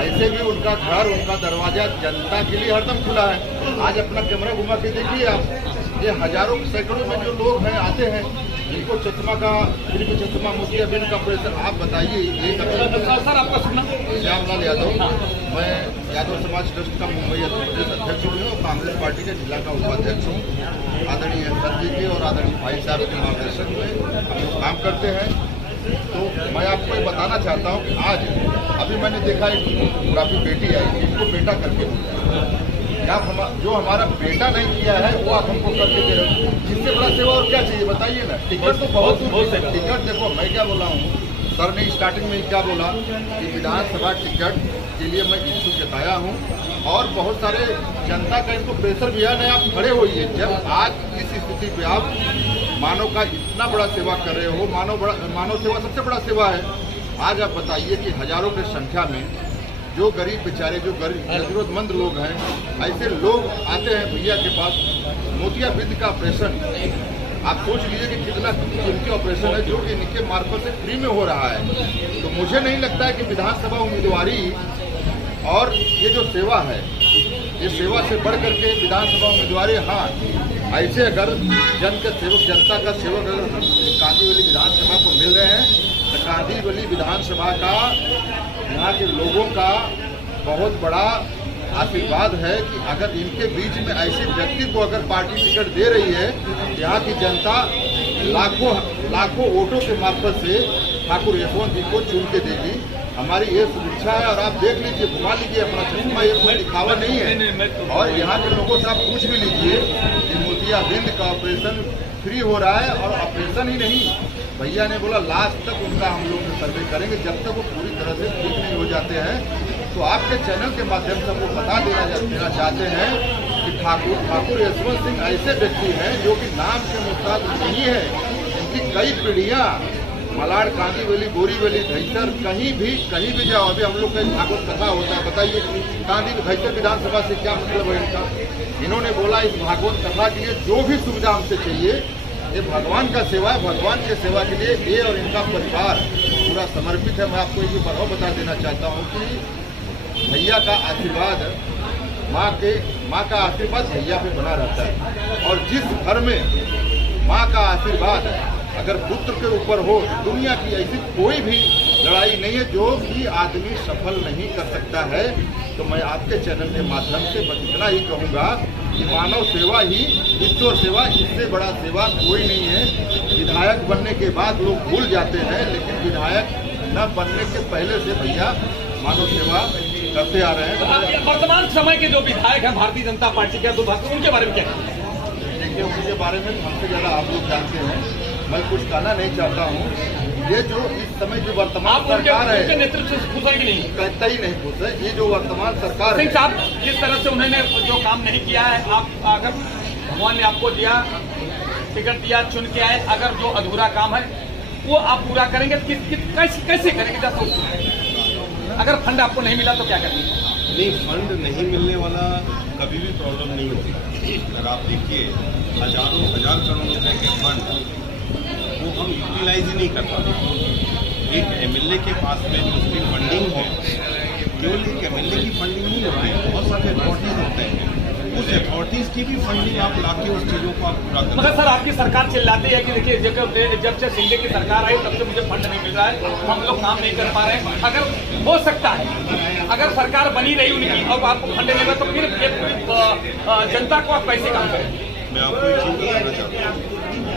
ऐसे भी उनका घर, उनका दरवाजा जनता के लिए हरदम खुला है। आज अपना कैमरा घुमा के देखिए आप, ये हजारों सैकड़ों में जो लोग हैं आते हैं, इनको चश्मा का फ्री में चश्मा, मोतिया बिन का ऑपरेशन। आप बताइए ये सर आपका सुनना। श्यामलाल यादव, मैं यादव समाज ट्रस्ट का मुंबई प्रदेश अध्यक्ष हूँ और कांग्रेस पार्टी के जिला का उपाध्यक्ष हूँ। आदरणीय सर जी के और आदरणीय भाई साहब के मार्गदर्शन में हम लोग काम करते हैं। तो मैं आपको ये बताना चाहता हूँ कि आज अभी मैंने देखा एक काफ़ी बेटी आई, इनको बेटा करके आप जो हमारा बेटा नहीं किया है वो आप हमको करके दे रहे हो, जिससे बड़ा सेवा और क्या चाहिए बताइए ना। टिकट तो बहुत टिकट देखो, मैं क्या बोला हूँ, सर ने स्टार्टिंग में क्या बोला कि विधानसभा टिकट के लिए मैं इच्छुक जताया हूँ और बहुत सारे जनता का इनको प्रेशर भी है नहीं, आप खड़े होइए। जब आज इस स्थिति पे आप मानव का इतना बड़ा सेवा कर रहे हो, मानव सेवा सबसे बड़ा सेवा है। आज आप बताइए कि हजारों की संख्या में जो गरीब बेचारे, जो जरूरतमंद लोग हैं, ऐसे लोग आते हैं भैया के पास। मोतियाबिंद का ऑपरेशन आप सोच लीजिए कि कितना कीमती ऑपरेशन है जो कि इनके मार्फत से फ्री में हो रहा है। तो मुझे नहीं लगता है कि विधानसभा उम्मीदवारी और ये जो सेवा है, ये सेवा से बढ़ करके विधानसभा उम्मीदवारी, हाँ ऐसे अगर जन का सेवक, जनता का सेवक अगर कांदीवली विधानसभा को मिल रहे हैं तो कांदीवली विधानसभा का यहाँ के लोगों का बहुत बड़ा आशीर्वाद है कि अगर इनके बीच में ऐसे व्यक्ति को अगर पार्टी टिकट दे रही है, यहाँ की जनता लाखों वोटों के मार्फत से ठाकुर यशवंत जी को चुन के देगी। हमारी ये शुभेच्छा है और आप देख लीजिए, घुमा लीजिए अपना चश्मा, ये कोई दिखावा नहीं है। और यहाँ के लोगों से आप पूछ भी लीजिए कि मोतियाबिंद का ऑपरेशन फ्री हो रहा है और ऑपरेशन ही नहीं, भैया ने बोला लास्ट तक उनका हम लोग सर्वे करेंगे जब तक वो पूरी तरह से ठीक नहीं हो जाते हैं। तो आपके चैनल के माध्यम से वो बता देना चाहते हैं कि ठाकुर यशवंत सिंह ऐसे व्यक्ति हैं जो कि नाम के मुताबिक नहीं है, इनकी कई पीढ़ियाँ मलाड, कांदीवली, बोरीवली, घैसर, कहीं भी जाओ। अभी हम लोग का भागवत कथा होता है, बताइए घैसर विधानसभा से क्या मतलब है इनका। इन्होंने बोला इस भागवत कथा के लिए जो भी सुविधा हमसे चाहिए, ये भगवान का सेवा है, भगवान के सेवा के लिए ये और इनका परिवार पूरा समर्पित है। मैं आपको एक बात बता देना चाहता हूँ कि भैया का आशीर्वाद, माँ का आशीर्वाद भैया पे बना रहता है। और जिस घर में माँ का आशीर्वाद अगर पुत्र के ऊपर हो, दुनिया की ऐसी कोई भी लड़ाई नहीं है जो कि आदमी सफल नहीं कर सकता है। तो मैं आपके चैनल के माध्यम से बस इतना ही कहूँगा कि मानव सेवा ही ईश्वर सेवा, इससे बड़ा सेवा कोई नहीं है। विधायक बनने के बाद लोग भूल जाते हैं, लेकिन विधायक न बनने के पहले से भैया मानव सेवा करते आ रहे हैं। वर्तमान समय के जो विधायक हैं भारतीय जनता पार्टी के, उनके बारे में क्या? देखिए, उनके बारे में हमसे ज़्यादा आप लोग जानते हैं, मैं कुछ कहना नहीं चाहता हूँ। ये जो इस समय जो वर्तमान सरकार है, नेतृत्व से खुश है कि नहीं? कहता ही नहीं खुश है। ये जो वर्तमान सरकार है, साहब जिस तरह से उन्होंने जो काम नहीं किया है, आप अगर भगवान ने आपको दिया, टिकट दिया, चुन के आए, अगर जो अधूरा काम है वो आप पूरा करेंगे, कैसे करेंगे? अगर फंड आपको नहीं मिला तो क्या करेंगे? नहीं, फंड नहीं मिलने वाला कभी भी प्रॉब्लम नहीं होती। अगर आप देखिए हजार करोड़ रुपए के फंड वो हम यूटिलाइज ही नहीं कर पाते। एक एमएलए के पास में जो उसकी फंडिंग है, केवल एक एमएलए की फंडिंग नहीं होती है, बहुत सारे अथॉरिटीज होते हैं, उस अथॉरिटीज की भी फंडिंग आप लाके उस चीज़ों को आप पूरा करें। मगर सर आपकी सरकार चिल्लाती है कि देखिए जब से सिंधे की सरकार आई तब से मुझे फंड नहीं मिल रहा है, हम लोग काम नहीं कर पा रहे हैं। अगर हो सकता है अगर सरकार बनी रही उनकी और आपको फंड नहीं मिला तो फिर जनता को आप कैसे काम करें? मैं आपको एक चीज़ बताना चाहता हूँ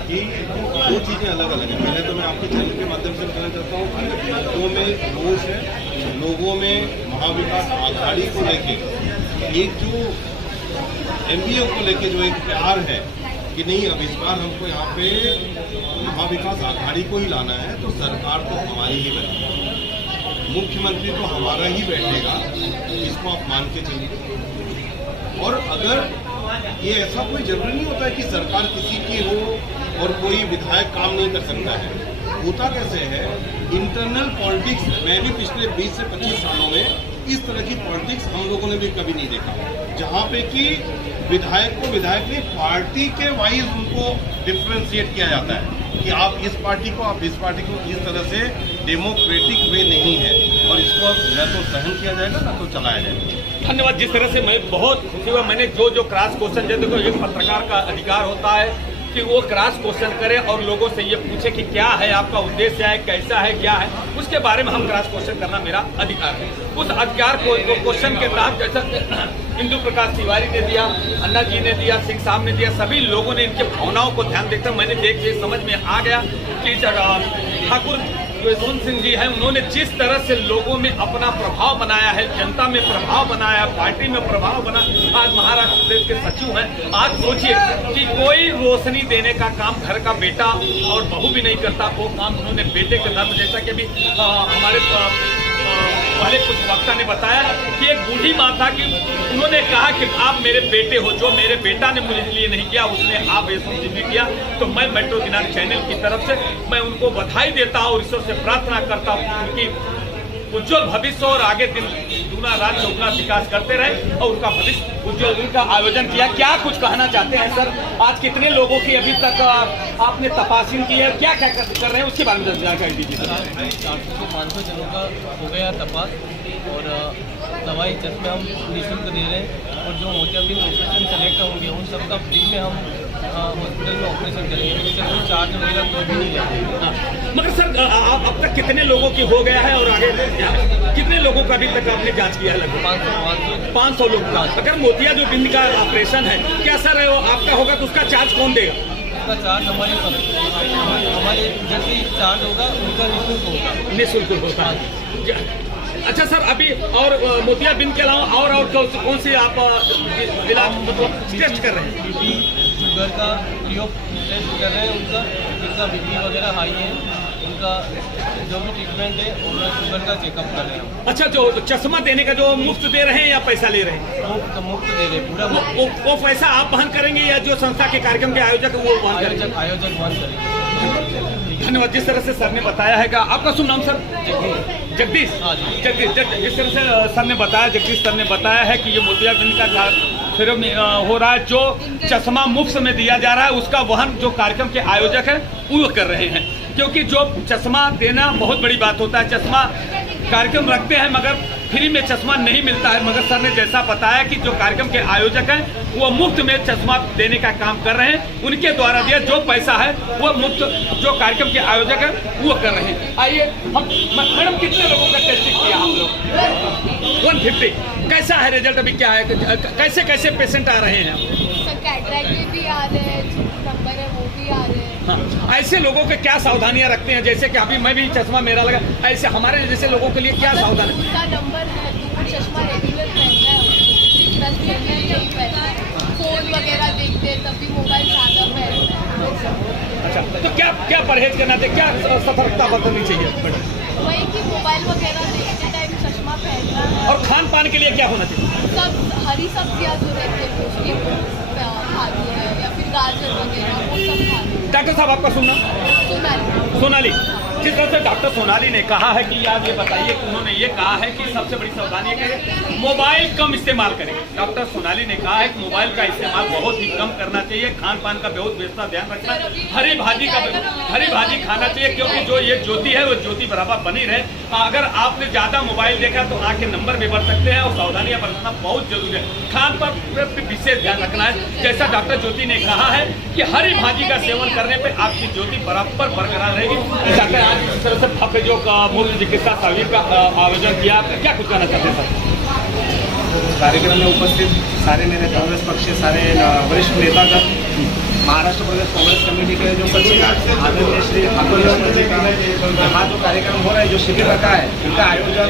कि कि दो चीज़ें अलग अलग हैं। पहले तो मैं आपके चैनल के माध्यम से बताना चाहता हूँ कि लोगों में रोष है, लोगों में महाविकास आघाड़ी को लेके एक जो MBO को लेके जो एक प्यार है कि नहीं अब इस बार हमको यहाँ पे महाविकास आघाड़ी को ही लाना है, तो सरकार तो हमारी ही बनेगी, मुख्यमंत्री तो हमारा ही बैठेगा, इसको आप मान के चलिए। और अगर ये ऐसा कोई जरूरी नहीं होता है कि सरकार किसी की हो और कोई विधायक काम नहीं कर सकता है। होता कैसे है, इंटरनल पॉलिटिक्स मैं भी पिछले 20 से 25 सालों में इस तरह की पॉलिटिक्स हम लोगों ने भी कभी नहीं देखा, जहाँ पे कि विधायक को विधायक ने पार्टी के वाइज उनको डिफ्रेंशिएट किया जाता है कि आप इस पार्टी को, आप इस पार्टी को, इस तरह से डेमोक्रेटिक वे नहीं है और इसको अब न तो सहन किया जाएगा ना तो चलाया जाएगा। धन्यवाद। जिस तरह से मैं बहुत खुशी हुआ, मैंने जो क्रॉस क्वेश्चन जो देखो एक पत्रकार का अधिकार होता है कि वो क्रॉस क्वेश्चन करे और लोगों से ये पूछे कि क्या है आपका उद्देश्य है, कैसा है, क्या है, उसके बारे में हम क्रॉस क्वेश्चन करना मेरा अधिकार है। उस अधिकार को क्वेश्चन के तहत जैसा इंदु प्रकाश तिवारी ने दिया, अन्ना जी ने दिया, सिंह साहब ने दिया, सभी लोगों ने इनके भावनाओं को ध्यान देकर मैंने देख समझ में आ गया कि ठाकुर यशवंत सिंह जी हैं, उन्होंने जिस तरह से लोगों में अपना प्रभाव बनाया है, जनता में प्रभाव बनाया, पार्टी में प्रभाव बना, आज महाराष्ट्र प्रदेश के सचिव हैं। आज सोचिए कि कोई रोशनी देने का काम घर का बेटा और बहू भी नहीं करता, वो काम उन्होंने बेटे के धर्म, जैसा कि अभी हमारे पहले कुछ वक्ता ने बताया कि एक बूढ़ी माता की उन्होंने कहा कि आप मेरे बेटे हो, जो मेरे बेटा ने मुझे लिए नहीं किया उसने आप यशवंत सिंह ने किया। तो मैं मेट्रो दिनार चैनल की तरफ से मैं उनको बधाई देता हूँ और ईश्वर से प्रार्थना करता हूँ उनकी उज्जवल भविष्य और आगे दिन दूना रात चौगुना विकास करते रहे और उनका भविष्य उज्जवल। उनका आयोजन किया, क्या कुछ कहना चाहते हैं सर? आज कितने लोगों की अभी तक आपने तपासीन की है, क्या क्या कर रहे हैं उसके बारे में जानकारी दीजिए। 400 से 500 जनों का हो गया तपास और दवाई चश्मे हम निःशुल्क दे रहे हैं और जो मोतियाबिंद ऑपरेशन सेलेक्ट होंगे उन सबका फ्री में हम हॉस्पिटल में ऑपरेशन करेंगे, उससे कोई चार्ज वगैरह कोई भी नहीं लगेगा। मगर सर अब तक कितने लोगों की हो गया है और आगे कितने लोगों का अभी तक आपने जांच किया है? लगभग 500 लोग का। अगर मोतिया जो बिंद का ऑपरेशन है, क्या सर वो आपका होगा तो उसका चार्ज कौन देगा? उसका चार्ज हमारे जैसे चार्ज होगा उनका निःशुल्क होगा। निःशुल्क होगा। अच्छा सर, अभी और मोतियाबिंद के अलावा और कौन सी आप टेस्ट कर रहे हैं? बीपी शुगर का टेस्ट कर रहे हैं, उनका जिनका बीपी वगैरह हाई है उनका जो भी ट्रीटमेंट है और शुगर का चेकअप कर रहे हैं। अच्छा, जो चश्मा देने का जो मुफ्त दे रहे हैं या पैसा ले रहे हैं? मुफ्त दे रहे हैं पूरा। वो पैसा आप वहन करेंगे या जो संस्था के कार्यक्रम के आयोजक वो वहन करेंगे? आयोजक वहन करेंगे। धन्यवाद। जिस तरह से सर ने बताया है, आपका शुभ नाम सर? जगदीश। जिस तरह से सर ने बताया, जगदीश सर ने बताया है कि ये मोतियाबिंद का फिर हो रहा है, जो चश्मा मुफ्त में दिया जा रहा है उसका वहन जो कार्यक्रम के आयोजक है वो कर रहे हैं, क्योंकि जो चश्मा देना बहुत बड़ी बात होता है। चश्मा कार्यक्रम रखते हैं मगर फ्री में चश्मा नहीं मिलता है, मगर सर ने जैसा बताया कि जो कार्यक्रम के आयोजक हैं वो मुफ्त में चश्मा देने का काम कर रहे हैं, उनके द्वारा दिया जो पैसा है वो मुफ्त जो कार्यक्रम के आयोजक हैं वो कर रहे हैं। आइए हम, मैडम कितने लोगों का टेस्टिंग किया हम लोग? 150। कैसा है रिजल्ट अभी, क्या है, कैसे कैसे पेशेंट आ रहे हैं? सर कैटरेक्ट भी आ रहे हैं, नंबर है वो भी आ रहे हैं। हाँ, ऐसे लोगों के क्या सावधानियां रखते हैं? जैसे कि अभी मैं भी चश्मा मेरा लगा, ऐसे हमारे जैसे लोगों के लिए क्या सावधानी? उसका नंबर है तो वो चश्मा रेगुलर पहनना है, सिकनेस पहनना है, नहीं पहनना है। फोन वगैरह देखते हैं तब भी मोबाइल ज़्यादा पहनना है। अच्छा, तो क्या क्या परहेज करना चाहिए, क्या सतर्कता बरतनी चाहिए? वही कि मोबाइल वगैरह देखते टाइम चश्मा पहनना है। और खान पान के लिए क्या होना चाहिए? सब हरी सब्जियाँ जो रहती है पौष्टिक खाती है या फिर गाजर वगैरह वो सब खाती है। डॉक्टर साहब आपका सुनना? सोनाली। जिस तरह से डॉक्टर सोनाली ने कहा है कि आप ये बताइए कि उन्होंने ये कहा है कि सबसे बड़ी सावधानी है कि मोबाइल कम इस्तेमाल करें। डॉक्टर सोनाली ने कहा है कि मोबाइल का इस्तेमाल बहुत ही कम करना चाहिए, खान पान का बहुत बेहतर ध्यान रखना है, हरी भाजी खाना चाहिए, क्योंकि जो ये ज्योति है वो ज्योति बराबर बनी रहे। अगर आपने ज़्यादा मोबाइल देखा तो आँख के नंबर भी बढ़ सकते हैं और सावधानियाँ बरतना बहुत जरूरी है। खान पर विशेष ध्यान रखना है, जैसा डॉक्टर ज्योति ने कहा है कि हरी भाजी का सेवन करने पर आपकी ज्योति बराबर बरकरार रहेगी। इस तरह से भव्य जो मुफ्त चिकित्सा शिविर का आयोजन किया, क्या कुछ कहना चाहते हैं सर? कार्यक्रम में उपस्थित सारे मेरे कांग्रेस पक्ष के सारे वरिष्ठ नेतागण महाराष्ट्र प्रदेश कांग्रेस कमेटी के जो सचिव आदरणीय श्री ठाकुर यशवंत जी का यहाँ जो कार्यक्रम हो रहा है, जो शिविर रखा है, इनका आयोजन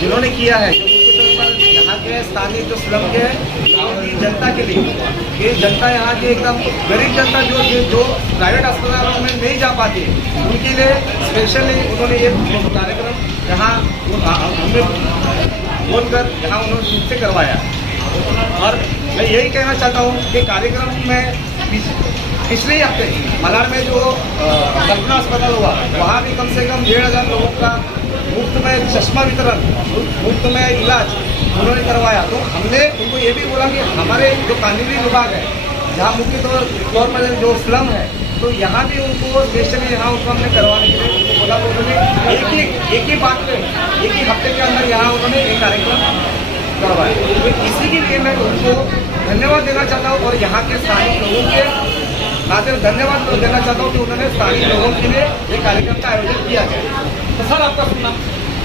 जिन्होंने किया है, जो मुख्य तौर पर यहाँ के स्थानीय जो स्लम के गाँव की जनता के लिए, ये जनता यहाँ की एकदम गरीब जनता जो प्राइवेट अस्पतालों में नहीं जा पाती है, उनके लिए स्पेशली उन्होंने ये कार्यक्रम यहाँ हमने बोलकर यहाँ उन्होंने शुरू से करवाया। और मैं यही कहना चाहता हूँ कि कार्यक्रम में पिछले हफ्ते मलाड में जो कल्पना अस्पताल हुआ, वहाँ भी कम से कम 1500 लोगों का मुफ्त में चश्मा वितरण, मुफ्त में इलाज उन्होंने करवाया। तो हमने उनको ये भी बोला कि हमारे जो कानूनी विभाग है, जहाँ मुख्य तौर पर जो स्लम है, तो यहाँ भी उनको स्पेशली यहाँ उनको हमने करवाने के लिए उनको बोला। तो उन्होंने एक ही बात में एक ही हफ्ते के अंदर यहाँ उन्होंने एक कार्यक्रम करवाया। तो इसी के लिए मैं उनको धन्यवाद देना चाहता हूँ और यहाँ के स्थानीय लोगों के खातिर धन्यवाद देना चाहता हूँ कि उन्होंने स्थानीय लोगों के लिए ये कार्यक्रम का आयोजन किया गया। तो सर आपका सुनना।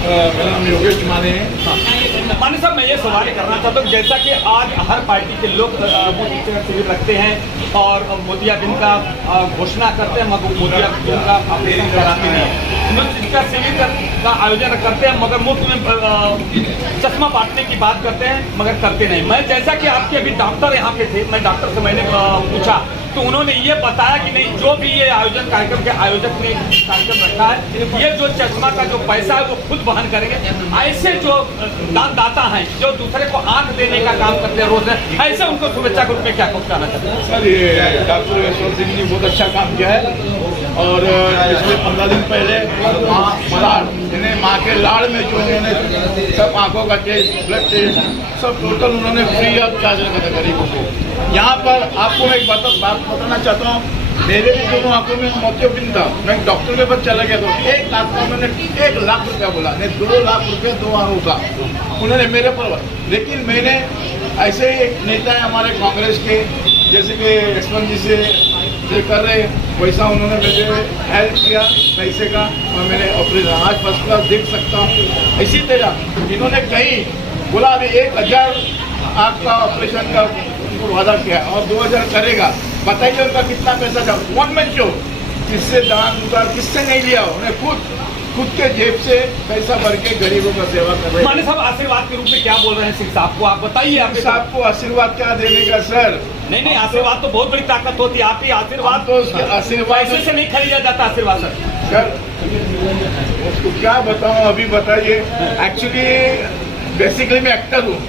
मेरा नाम योगेश माने है। माने साहब, मैं ये सवाल करना चाहता हूँ, जैसा कि आज हर पार्टी के लोग शिविर रखते हैं और मोतियाबिंद का घोषणा करते हैं, मगर मोतियाबिंद का ऑपरेशन कराते हैं, इसका शिविर का आयोजन करते हैं, मगर मुफ्त में चश्मा बांटने की बात करते हैं, मगर करते नहीं। मैं जैसा कि आपके अभी डॉक्टर यहाँ पे थे, मैं डॉक्टर से मैंने पूछा तो उन्होंने ये बताया कि नहीं, जो भी ये आयोजन कार्यक्रम के आयोजक ने कार्यक्रम रखा है, ये जो चश्मा का जो पैसा है वो खुद वहन करेंगे। ऐसे जो दानदाता हैं, जो दूसरे को आंख देने का काम करते हैं रोज, ऐसे उनको शुभेच्छा के रूप में क्या कहना चाहते हैं? सर, ये डॉक्टर यशवंत सिंह ने बहुत अच्छा काम किया है और पिछले 15 दिन पहले माँ के लाड़ में जो उन्होंने सब आंखों का टेस्ट, ब्लड टेस्ट सब टोटल उन्होंने फ्री ऑफ चार्ज रखा था गरीबों को। यहाँ पर आपको मैं एक बात बताना चाहता हूँ, मेरे भी दोनों आंखों में मोतियाबिंद था, मैं डॉक्टर के पास चला गया तो 1 लाख का उन्होंने 1 लाख रुपया बोला, नहीं 2 लाख रुपया 2 आंखों का उन्होंने मेरे पर। लेकिन मैंने ऐसे ही एक नेता है हमारे कांग्रेस के, जैसे कि यशवंत जी से जो कर रहे वैसा उन्होंने मुझे हेल्प किया पैसे का और मैंने ऑपरेशन आज फर्स्ट क्लास देख सकता हूँ। इसी तरह इन्होंने कहीं बोला अभी 1000 आँख का ऑपरेशन का वादा किया और 2000 करेगा। बताइए उनका कितना पैसा था, वन मैन शो, किससे दान उधार किससे नहीं लिया, उन्हें खुद के जेब से पैसा भर के गरीबों का सेवा कर रहे हैं। माने साहब, आशीर्वाद के रूप में क्या बोल रहे हैं सिंह साहब को, आप बताइए। आप साहब को आशीर्वाद क्या देने का सर? नहीं, आशीर्वाद तो बहुत बड़ी ताकत होती है, आप ही आशीर्वाद तो उसके आशीर्वाद पैसे से नहीं खरीदा जाता आशीर्वाद सर। उसको क्या बताऊं, अभी बताइए। एक्चुअली बेसिकली मैं एक्टर हूँ,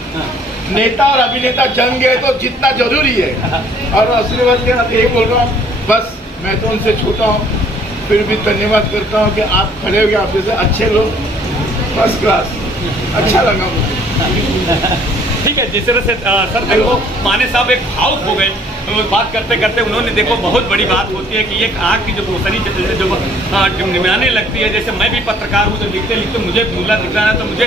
नेता और अभिनेता जंग है तो जितना जरूरी है। और आशीर्वाद के नाते यही बोल रहा हूँ, बस मैं तो उनसे छोटा हूँ, फिर भी धन्यवाद करता हूँ कि आप खड़े हो गए, आप जैसे अच्छे लोग, फर्स्ट क्लास, अच्छा लगा मुझे। ठीक है, जिस तरह से सर देखो माने साहब एक भावुक हो गए बात करते करते। उन्होंने देखो बहुत बड़ी बात होती है कि एक आँख की जो रोशनी जो डिमडिमाने लगती है, जैसे मैं भी पत्रकार हूँ, तो लिखते लिखते मुझे धुंधला दिख रहा है तो मुझे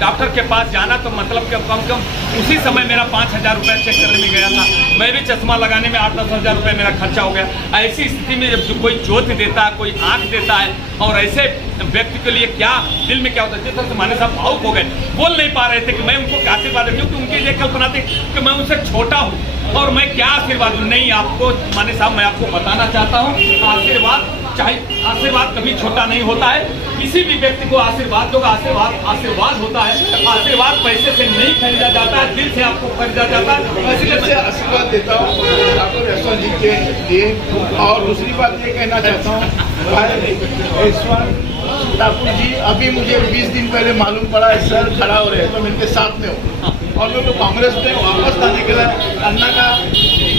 डॉक्टर के पास जाना, तो मतलब कि कम से कम उसी समय मेरा 5000 रुपये चेक करने में गया था। मैं भी चश्मा लगाने में 8-10 हज़ार रुपये मेरा खर्चा हो गया। ऐसी स्थिति में जब कोई ज्योति देता है, कोई आँख देता है, और ऐसे व्यक्ति के लिए क्या दिल में क्या होता है। जिस तरह से माने साहब भावुक हो गए, बोल नहीं पा रहे थे कि मैं उनको क्या आशीर्वाद दूं, क्योंकि उनकी ये कल्पना थी कि मैं उनसे छोटा हूँ और मैं क्या आशीर्वाद दूं। नहीं, आपको माने साहब मैं आपको बताना चाहता हूँ, आशीर्वाद कभी छोटा नहीं होता है। किसी भी व्यक्ति को आशीर्वाद दो, आशीर्वाद होता है। आशीर्वाद पैसे से नहीं खरीदा जाता है, दिल से आपको खरीदा जाता है। इसलिए मैं आशीर्वाद देता हूँ डॉक्टर यशवंत जी के लिए। और दूसरी बात ये कहना चाहता हूँ, यशवंत ठाकुर जी अभी मुझे 20 दिन पहले मालूम पड़ा है सर खड़ा हो रहे हैं, तो मैं इनके साथ में हूँ। और मैं तो कांग्रेस में वापस आने के लिए अन्ना का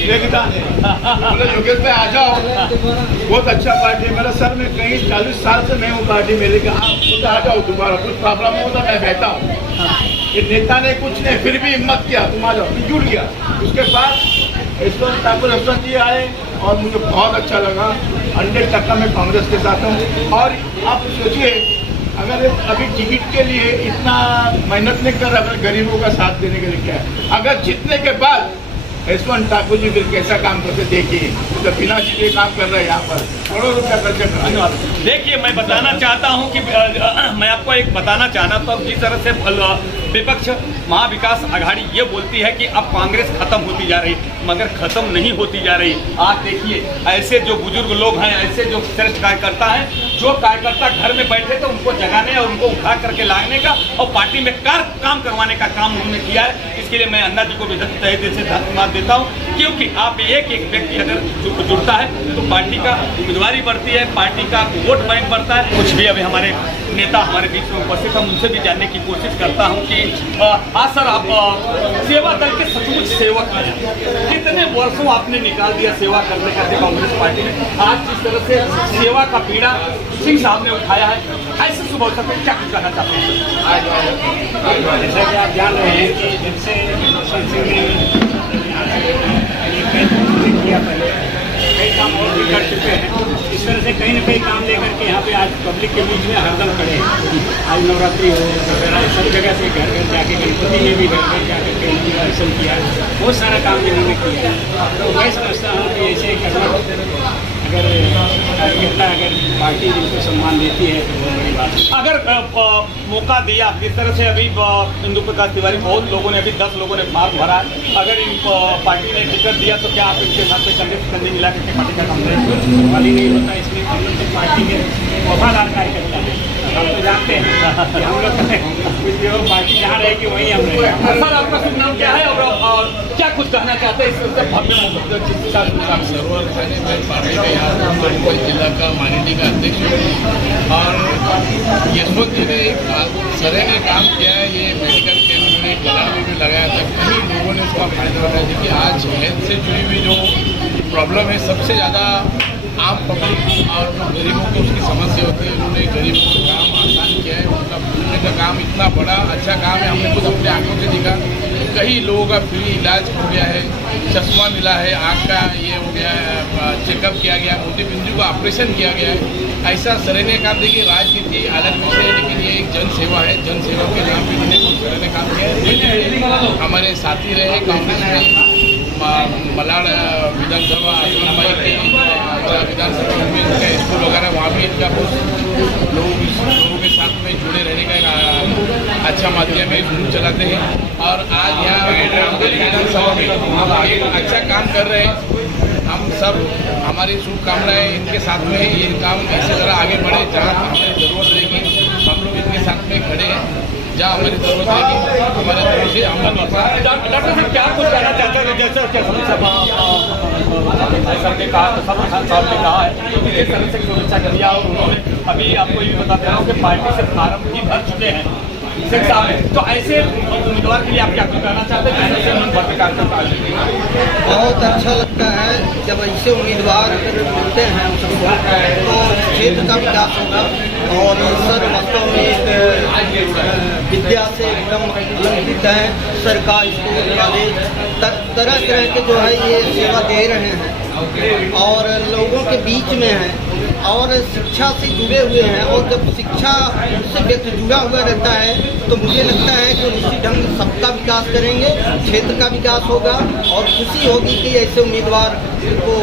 देखता बोले योगेश भाई आ जाओ, बहुत अच्छा पार्टी है मेरा सर। मैं कहीं 40 साल से मैं हूँ पार्टी में, लेकिन आप आ जाओ, दोबारा कुछ प्रॉब्लम होता मैं बैठा हूँ। ये नेता ने कुछ नहीं, फिर भी हिम्मत किया, तुम आ जाओ, जुड़ गया। उसके बाद यशवंत ठाकुर यशवंत जी आए और मुझे बहुत अच्छा लगा। 100% मैं कांग्रेस के साथ हूँ। और आप सोचिए, अगर अभी टिकट के लिए इतना मेहनत नहीं कर रहा, अगर गरीबों का साथ देने के लिए क्या है, अगर जीतने के बाद यशवंत ठाकुर जी फिर कैसा काम करते देखिए, तो बिना जी काम कर रहे हैं यहाँ पर, करोड़ों रुपया खर्चा कर रहे हैं। देखिए, मैं बताना चाहता हूँ कि मैं आपको एक बताना चाहना था, जिस तरह से विपक्ष महाविकास आघाड़ी ये बोलती है कि अब कांग्रेस खत्म होती जा रही, मगर खत्म नहीं होती जा रही। आज देखिए ऐसे जो बुजुर्ग लोग हैं, ऐसे जो श्रेष्ठ कार्यकर्ता हैं, जो कार्यकर्ता घर में बैठे थे उनको जगाने और उनको उठा करके लाने का और पार्टी में काम करवाने का काम उन्होंने किया है। इसके लिए मैं अन्ना जी को भी तहे दिल से धन्यवाद देता हूँ, क्योंकि आप एक व्यक्ति अगर जुड़ता है तो पार्टी का उम्मीदवारी बढ़ती है, पार्टी का वोट बैंक बढ़ता है। कुछ भी अभी हमारे नेता हमारे बीच में उपस्थित, हम उनसे भी जानने की कोशिश करता हूं कि आज सर आप सेवा दल के सचमुच सेवक हैं, कितने वर्षों आपने निकाल दिया सेवा करते करते कांग्रेस पार्टी ने, आज जिस तरह से सेवा का पीड़ा सिंह साहब ने उठाया है, ऐसे सुबह अवसर पर क्या कुछ कहना चाहते हैं? जैसा कि आप जान रहे हैं कि जब से सिंह ने किया पहले कई काम और भी कर चुके हैं, इस तरह से कहीं न कहीं काम लेकर के यहाँ पे आज पब्लिक के बीच में हरदम खड़े हैं। आज नवरात्रि हो वगैरह सब जगह से घर घर जाके गणपति में भी घर घर जाकर के उनकी दर्शन किया, बहुत सारा काम इन्होंने किया है। तो मैं समझता हूँ कि ऐसे करना अगर कार्यकर्ता अगर पार्टी जिनको सम्मान देती है तो बहुत बड़ी बात है। अगर मौका दिया, जिस तरह से अभी इंदु प्रकाश तिवारी बहुत लोगों ने, अभी 10 लोगों ने फॉर्म भरा है, अगर इन पार्टी ने टिकट दिया तो क्या आप इनके साथ कंधे मिला करके पार्टी का काम करेंगे? वाली नहीं होता, इसलिए हम लोग तो पार्टी के वफादार कार्यकर्ता हैं। हम तो जानते हैं कि हम लोग कुछ भी हो, पार्टी जहाँ रहेगी वहीं हम रहेंगे। सर आपका शुभ नाम क्या है और क्या कुछ कहना चाहते हैं इस भव्य सरोवर थाने में पार्टी का यहाँ जिला का मानिटी का अध्यक्ष हूँ और यशवंत जी ने एक सराहनीय काम किया है। ये मेडिकल कैंप में गला में भी लगाया था, कई लोगों ने उसका फायदा उठाया। देखिए आज हेल्थ से जुड़ी हुई जो प्रॉब्लम है, सबसे ज़्यादा आम पब्लिक और गरीबों को उसकी समस्या होती है। उन्होंने गरीबों का काम आसान किया है, उनका पूछने का काम इतना बड़ा अच्छा काम है, हमने खुद अपने आंखों से देखा। कई लोगों का फ्री इलाज हो गया है, चश्मा मिला है, आँख का ये हो गया है, चेकअप किया गया, मोतीबिंदु का ऑपरेशन किया गया है। ऐसा सराहनीय काम, देखिए राजनीति अलग विषय है, लेकिन ये एक जन सेवा है। जन सेवा के नाम पर इन्होंने कुछ सराहनीय काम किया है। हमारे साथी रहे कांग्रेस में मलाड़ विधानसभा विधानसभा में इनका स्कूल वगैरह, वहाँ भी इनका बहुत लोगों के साथ में जुड़े रहने का एक अच्छा माध्यम है, स्कूल चलाते हैं। और आज यहाँ विधानसभा में एक अच्छा काम कर रहे हैं। हम सब हमारी शुभकामनाएं इनके साथ में है, ये काम ऐसे तरह आगे बढ़े, जहाँ हमारी ज़रूरत रहेगी हम लोग इनके साथ में खड़े हैं। जहाँ हमारी जरूरत रहेगी हमारे तरफ से हम डॉक्टर साहब क्या कुछ कहना चाहते हैं? जैसे सलमान खान साहब ने कहा है कि जिस तरह से सुरक्षा किया, और उन्होंने अभी आपको ये बताते हैं कि पार्टी से फार्म भी भर चुके हैं सिंह साहब ने, तो ऐसे उम्मीदवार के लिए आप क्या कुछ कहना चाहते हैं? जैसे उन्होंने भर्ती कार्यक्रम बहुत अच्छा लगता है जब ऐसे उम्मीदवार मिलते हैं सबको, तो क्षेत्र का विकास होगा। और सर वास्तव में विद्या से एकदम अलंकृत है। सरकार स्कूल कॉलेज तरह तरह के जो है ये सेवा दे रहे हैं और लोगों के बीच में है और शिक्षा से जुड़े हुए हैं। और जब शिक्षा से व्यक्ति जुड़ा हुआ रहता है तो मुझे लगता है कि निश्चित ढंग से सबका विकास करेंगे, क्षेत्र का विकास होगा और खुशी होगी कि ऐसे उम्मीदवार को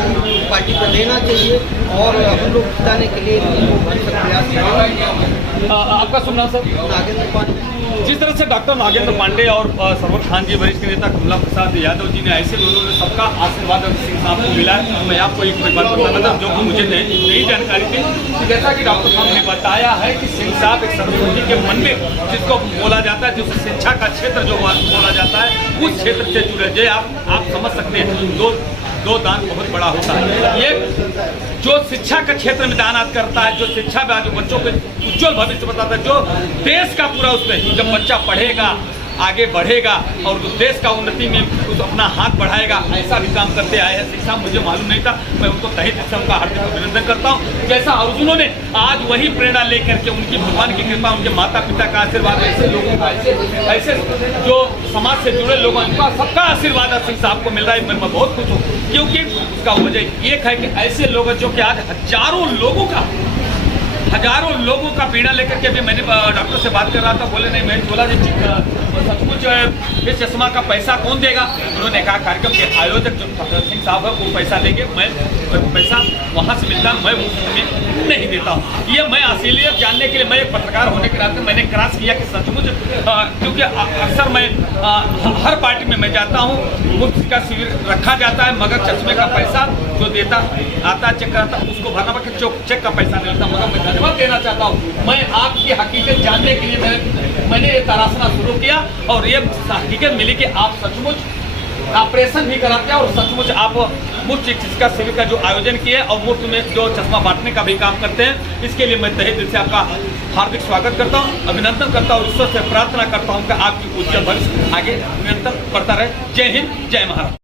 पार्टी को देना चाहिए और हम लोग जिताने के लिए प्रयास करेंगे। आपका सुनना सर? नागेंद्र पांडे। जिस तरह से डॉक्टर नागेंद्र पांडे और सरवर खान जी, वरिष्ठ नेता कमला प्रसाद यादव जी ने ऐसे उन्होंने सबका आशीर्वाद सिंह साहब को मिला है। मैं आपको एक बात बताना था जो कि मुझे नई जानकारी थी, जैसा कि डॉक्टर साहब ने बताया है कि सिंह साहब एक सरस्वती के मंदिर जिसको बोला जाता है, जिस शिक्षा का क्षेत्र जो बोला जाता है, उस क्षेत्र से जुड़े जो आप समझ सकते हैं। दो दान बहुत बड़ा होता है। ये जो शिक्षा के क्षेत्र में दान करता है, जो शिक्षा में जो बच्चों के उज्जवल भविष्य बताता है, जो देश का पूरा उसमें जब बच्चा पढ़ेगा आगे बढ़ेगा और जो देश का उन्नति में कुछ अपना हाथ बढ़ाएगा, ऐसा भी काम करते आए हैं शिक्षा। मुझे मालूम नहीं था, मैं उनको तहे दिल से उनका हार्दिक अभिनंदन करता हूँ। जैसा अर्जुनों ने आज वही प्रेरणा लेकर के उनकी भगवान की कृपा, उनके माता पिता का आशीर्वाद, ऐसे लोगों का ऐसे जो समाज से जुड़े लोगों का सबका आशीर्वाद सिंह साहब को मिल रहा है। मैं बहुत खुश हूँ, क्योंकि उसका वजह एक है कि ऐसे लोग जो कि आज हजारों लोगों का पीड़ा लेकर के, अभी मैंने डॉक्टर से बात कर रहा था, बोले नहीं मैं बोला सचमुच इस चश्मा का पैसा कौन देगा? उन्होंने कहा कार्यक्रम के आयोजक जो फखर सिंह साहब है वो पैसा देंगे, मैं पैसा वहाँ से मिलता मैं मुफ्त में नहीं देता हूँ। ये मैं असलियत जानने के लिए, मैं एक पत्रकार होने के नाते मैंने क्रॉस किया कि सचमुच, क्योंकि अक्सर मैं हर पार्टी में मैं जाता हूँ, मुफ्त का शिविर रखा जाता है, मगर चश्मे का पैसा जो देता आता चेक कराता उसको भरना पड़ता, चेक का पैसा नहीं मिलता। मगर मैं धन्यवाद देना चाहता हूँ, मैं आपकी हकीकत जानने के लिए मैंने ये तराशना शुरू किया और ये हकीकत मिली कि आप सचमुच ऑपरेशन भी कराते हैं और सचमुच आप मुफ्त चिकित्सा शिविर का जो आयोजन किए और मुफ्त में जो चश्मा बांटने का भी काम करते हैं। इसके लिए मैं तहे दिल से आपका हार्दिक स्वागत करता हूं, अभिनंदन करता हूं, ईश्वर से प्रार्थना करता हूं कि आपकी उज्जवल भविष्य आगे निरंतर बढ़ता रहे। जय हिंद, जय महाराष्ट्र।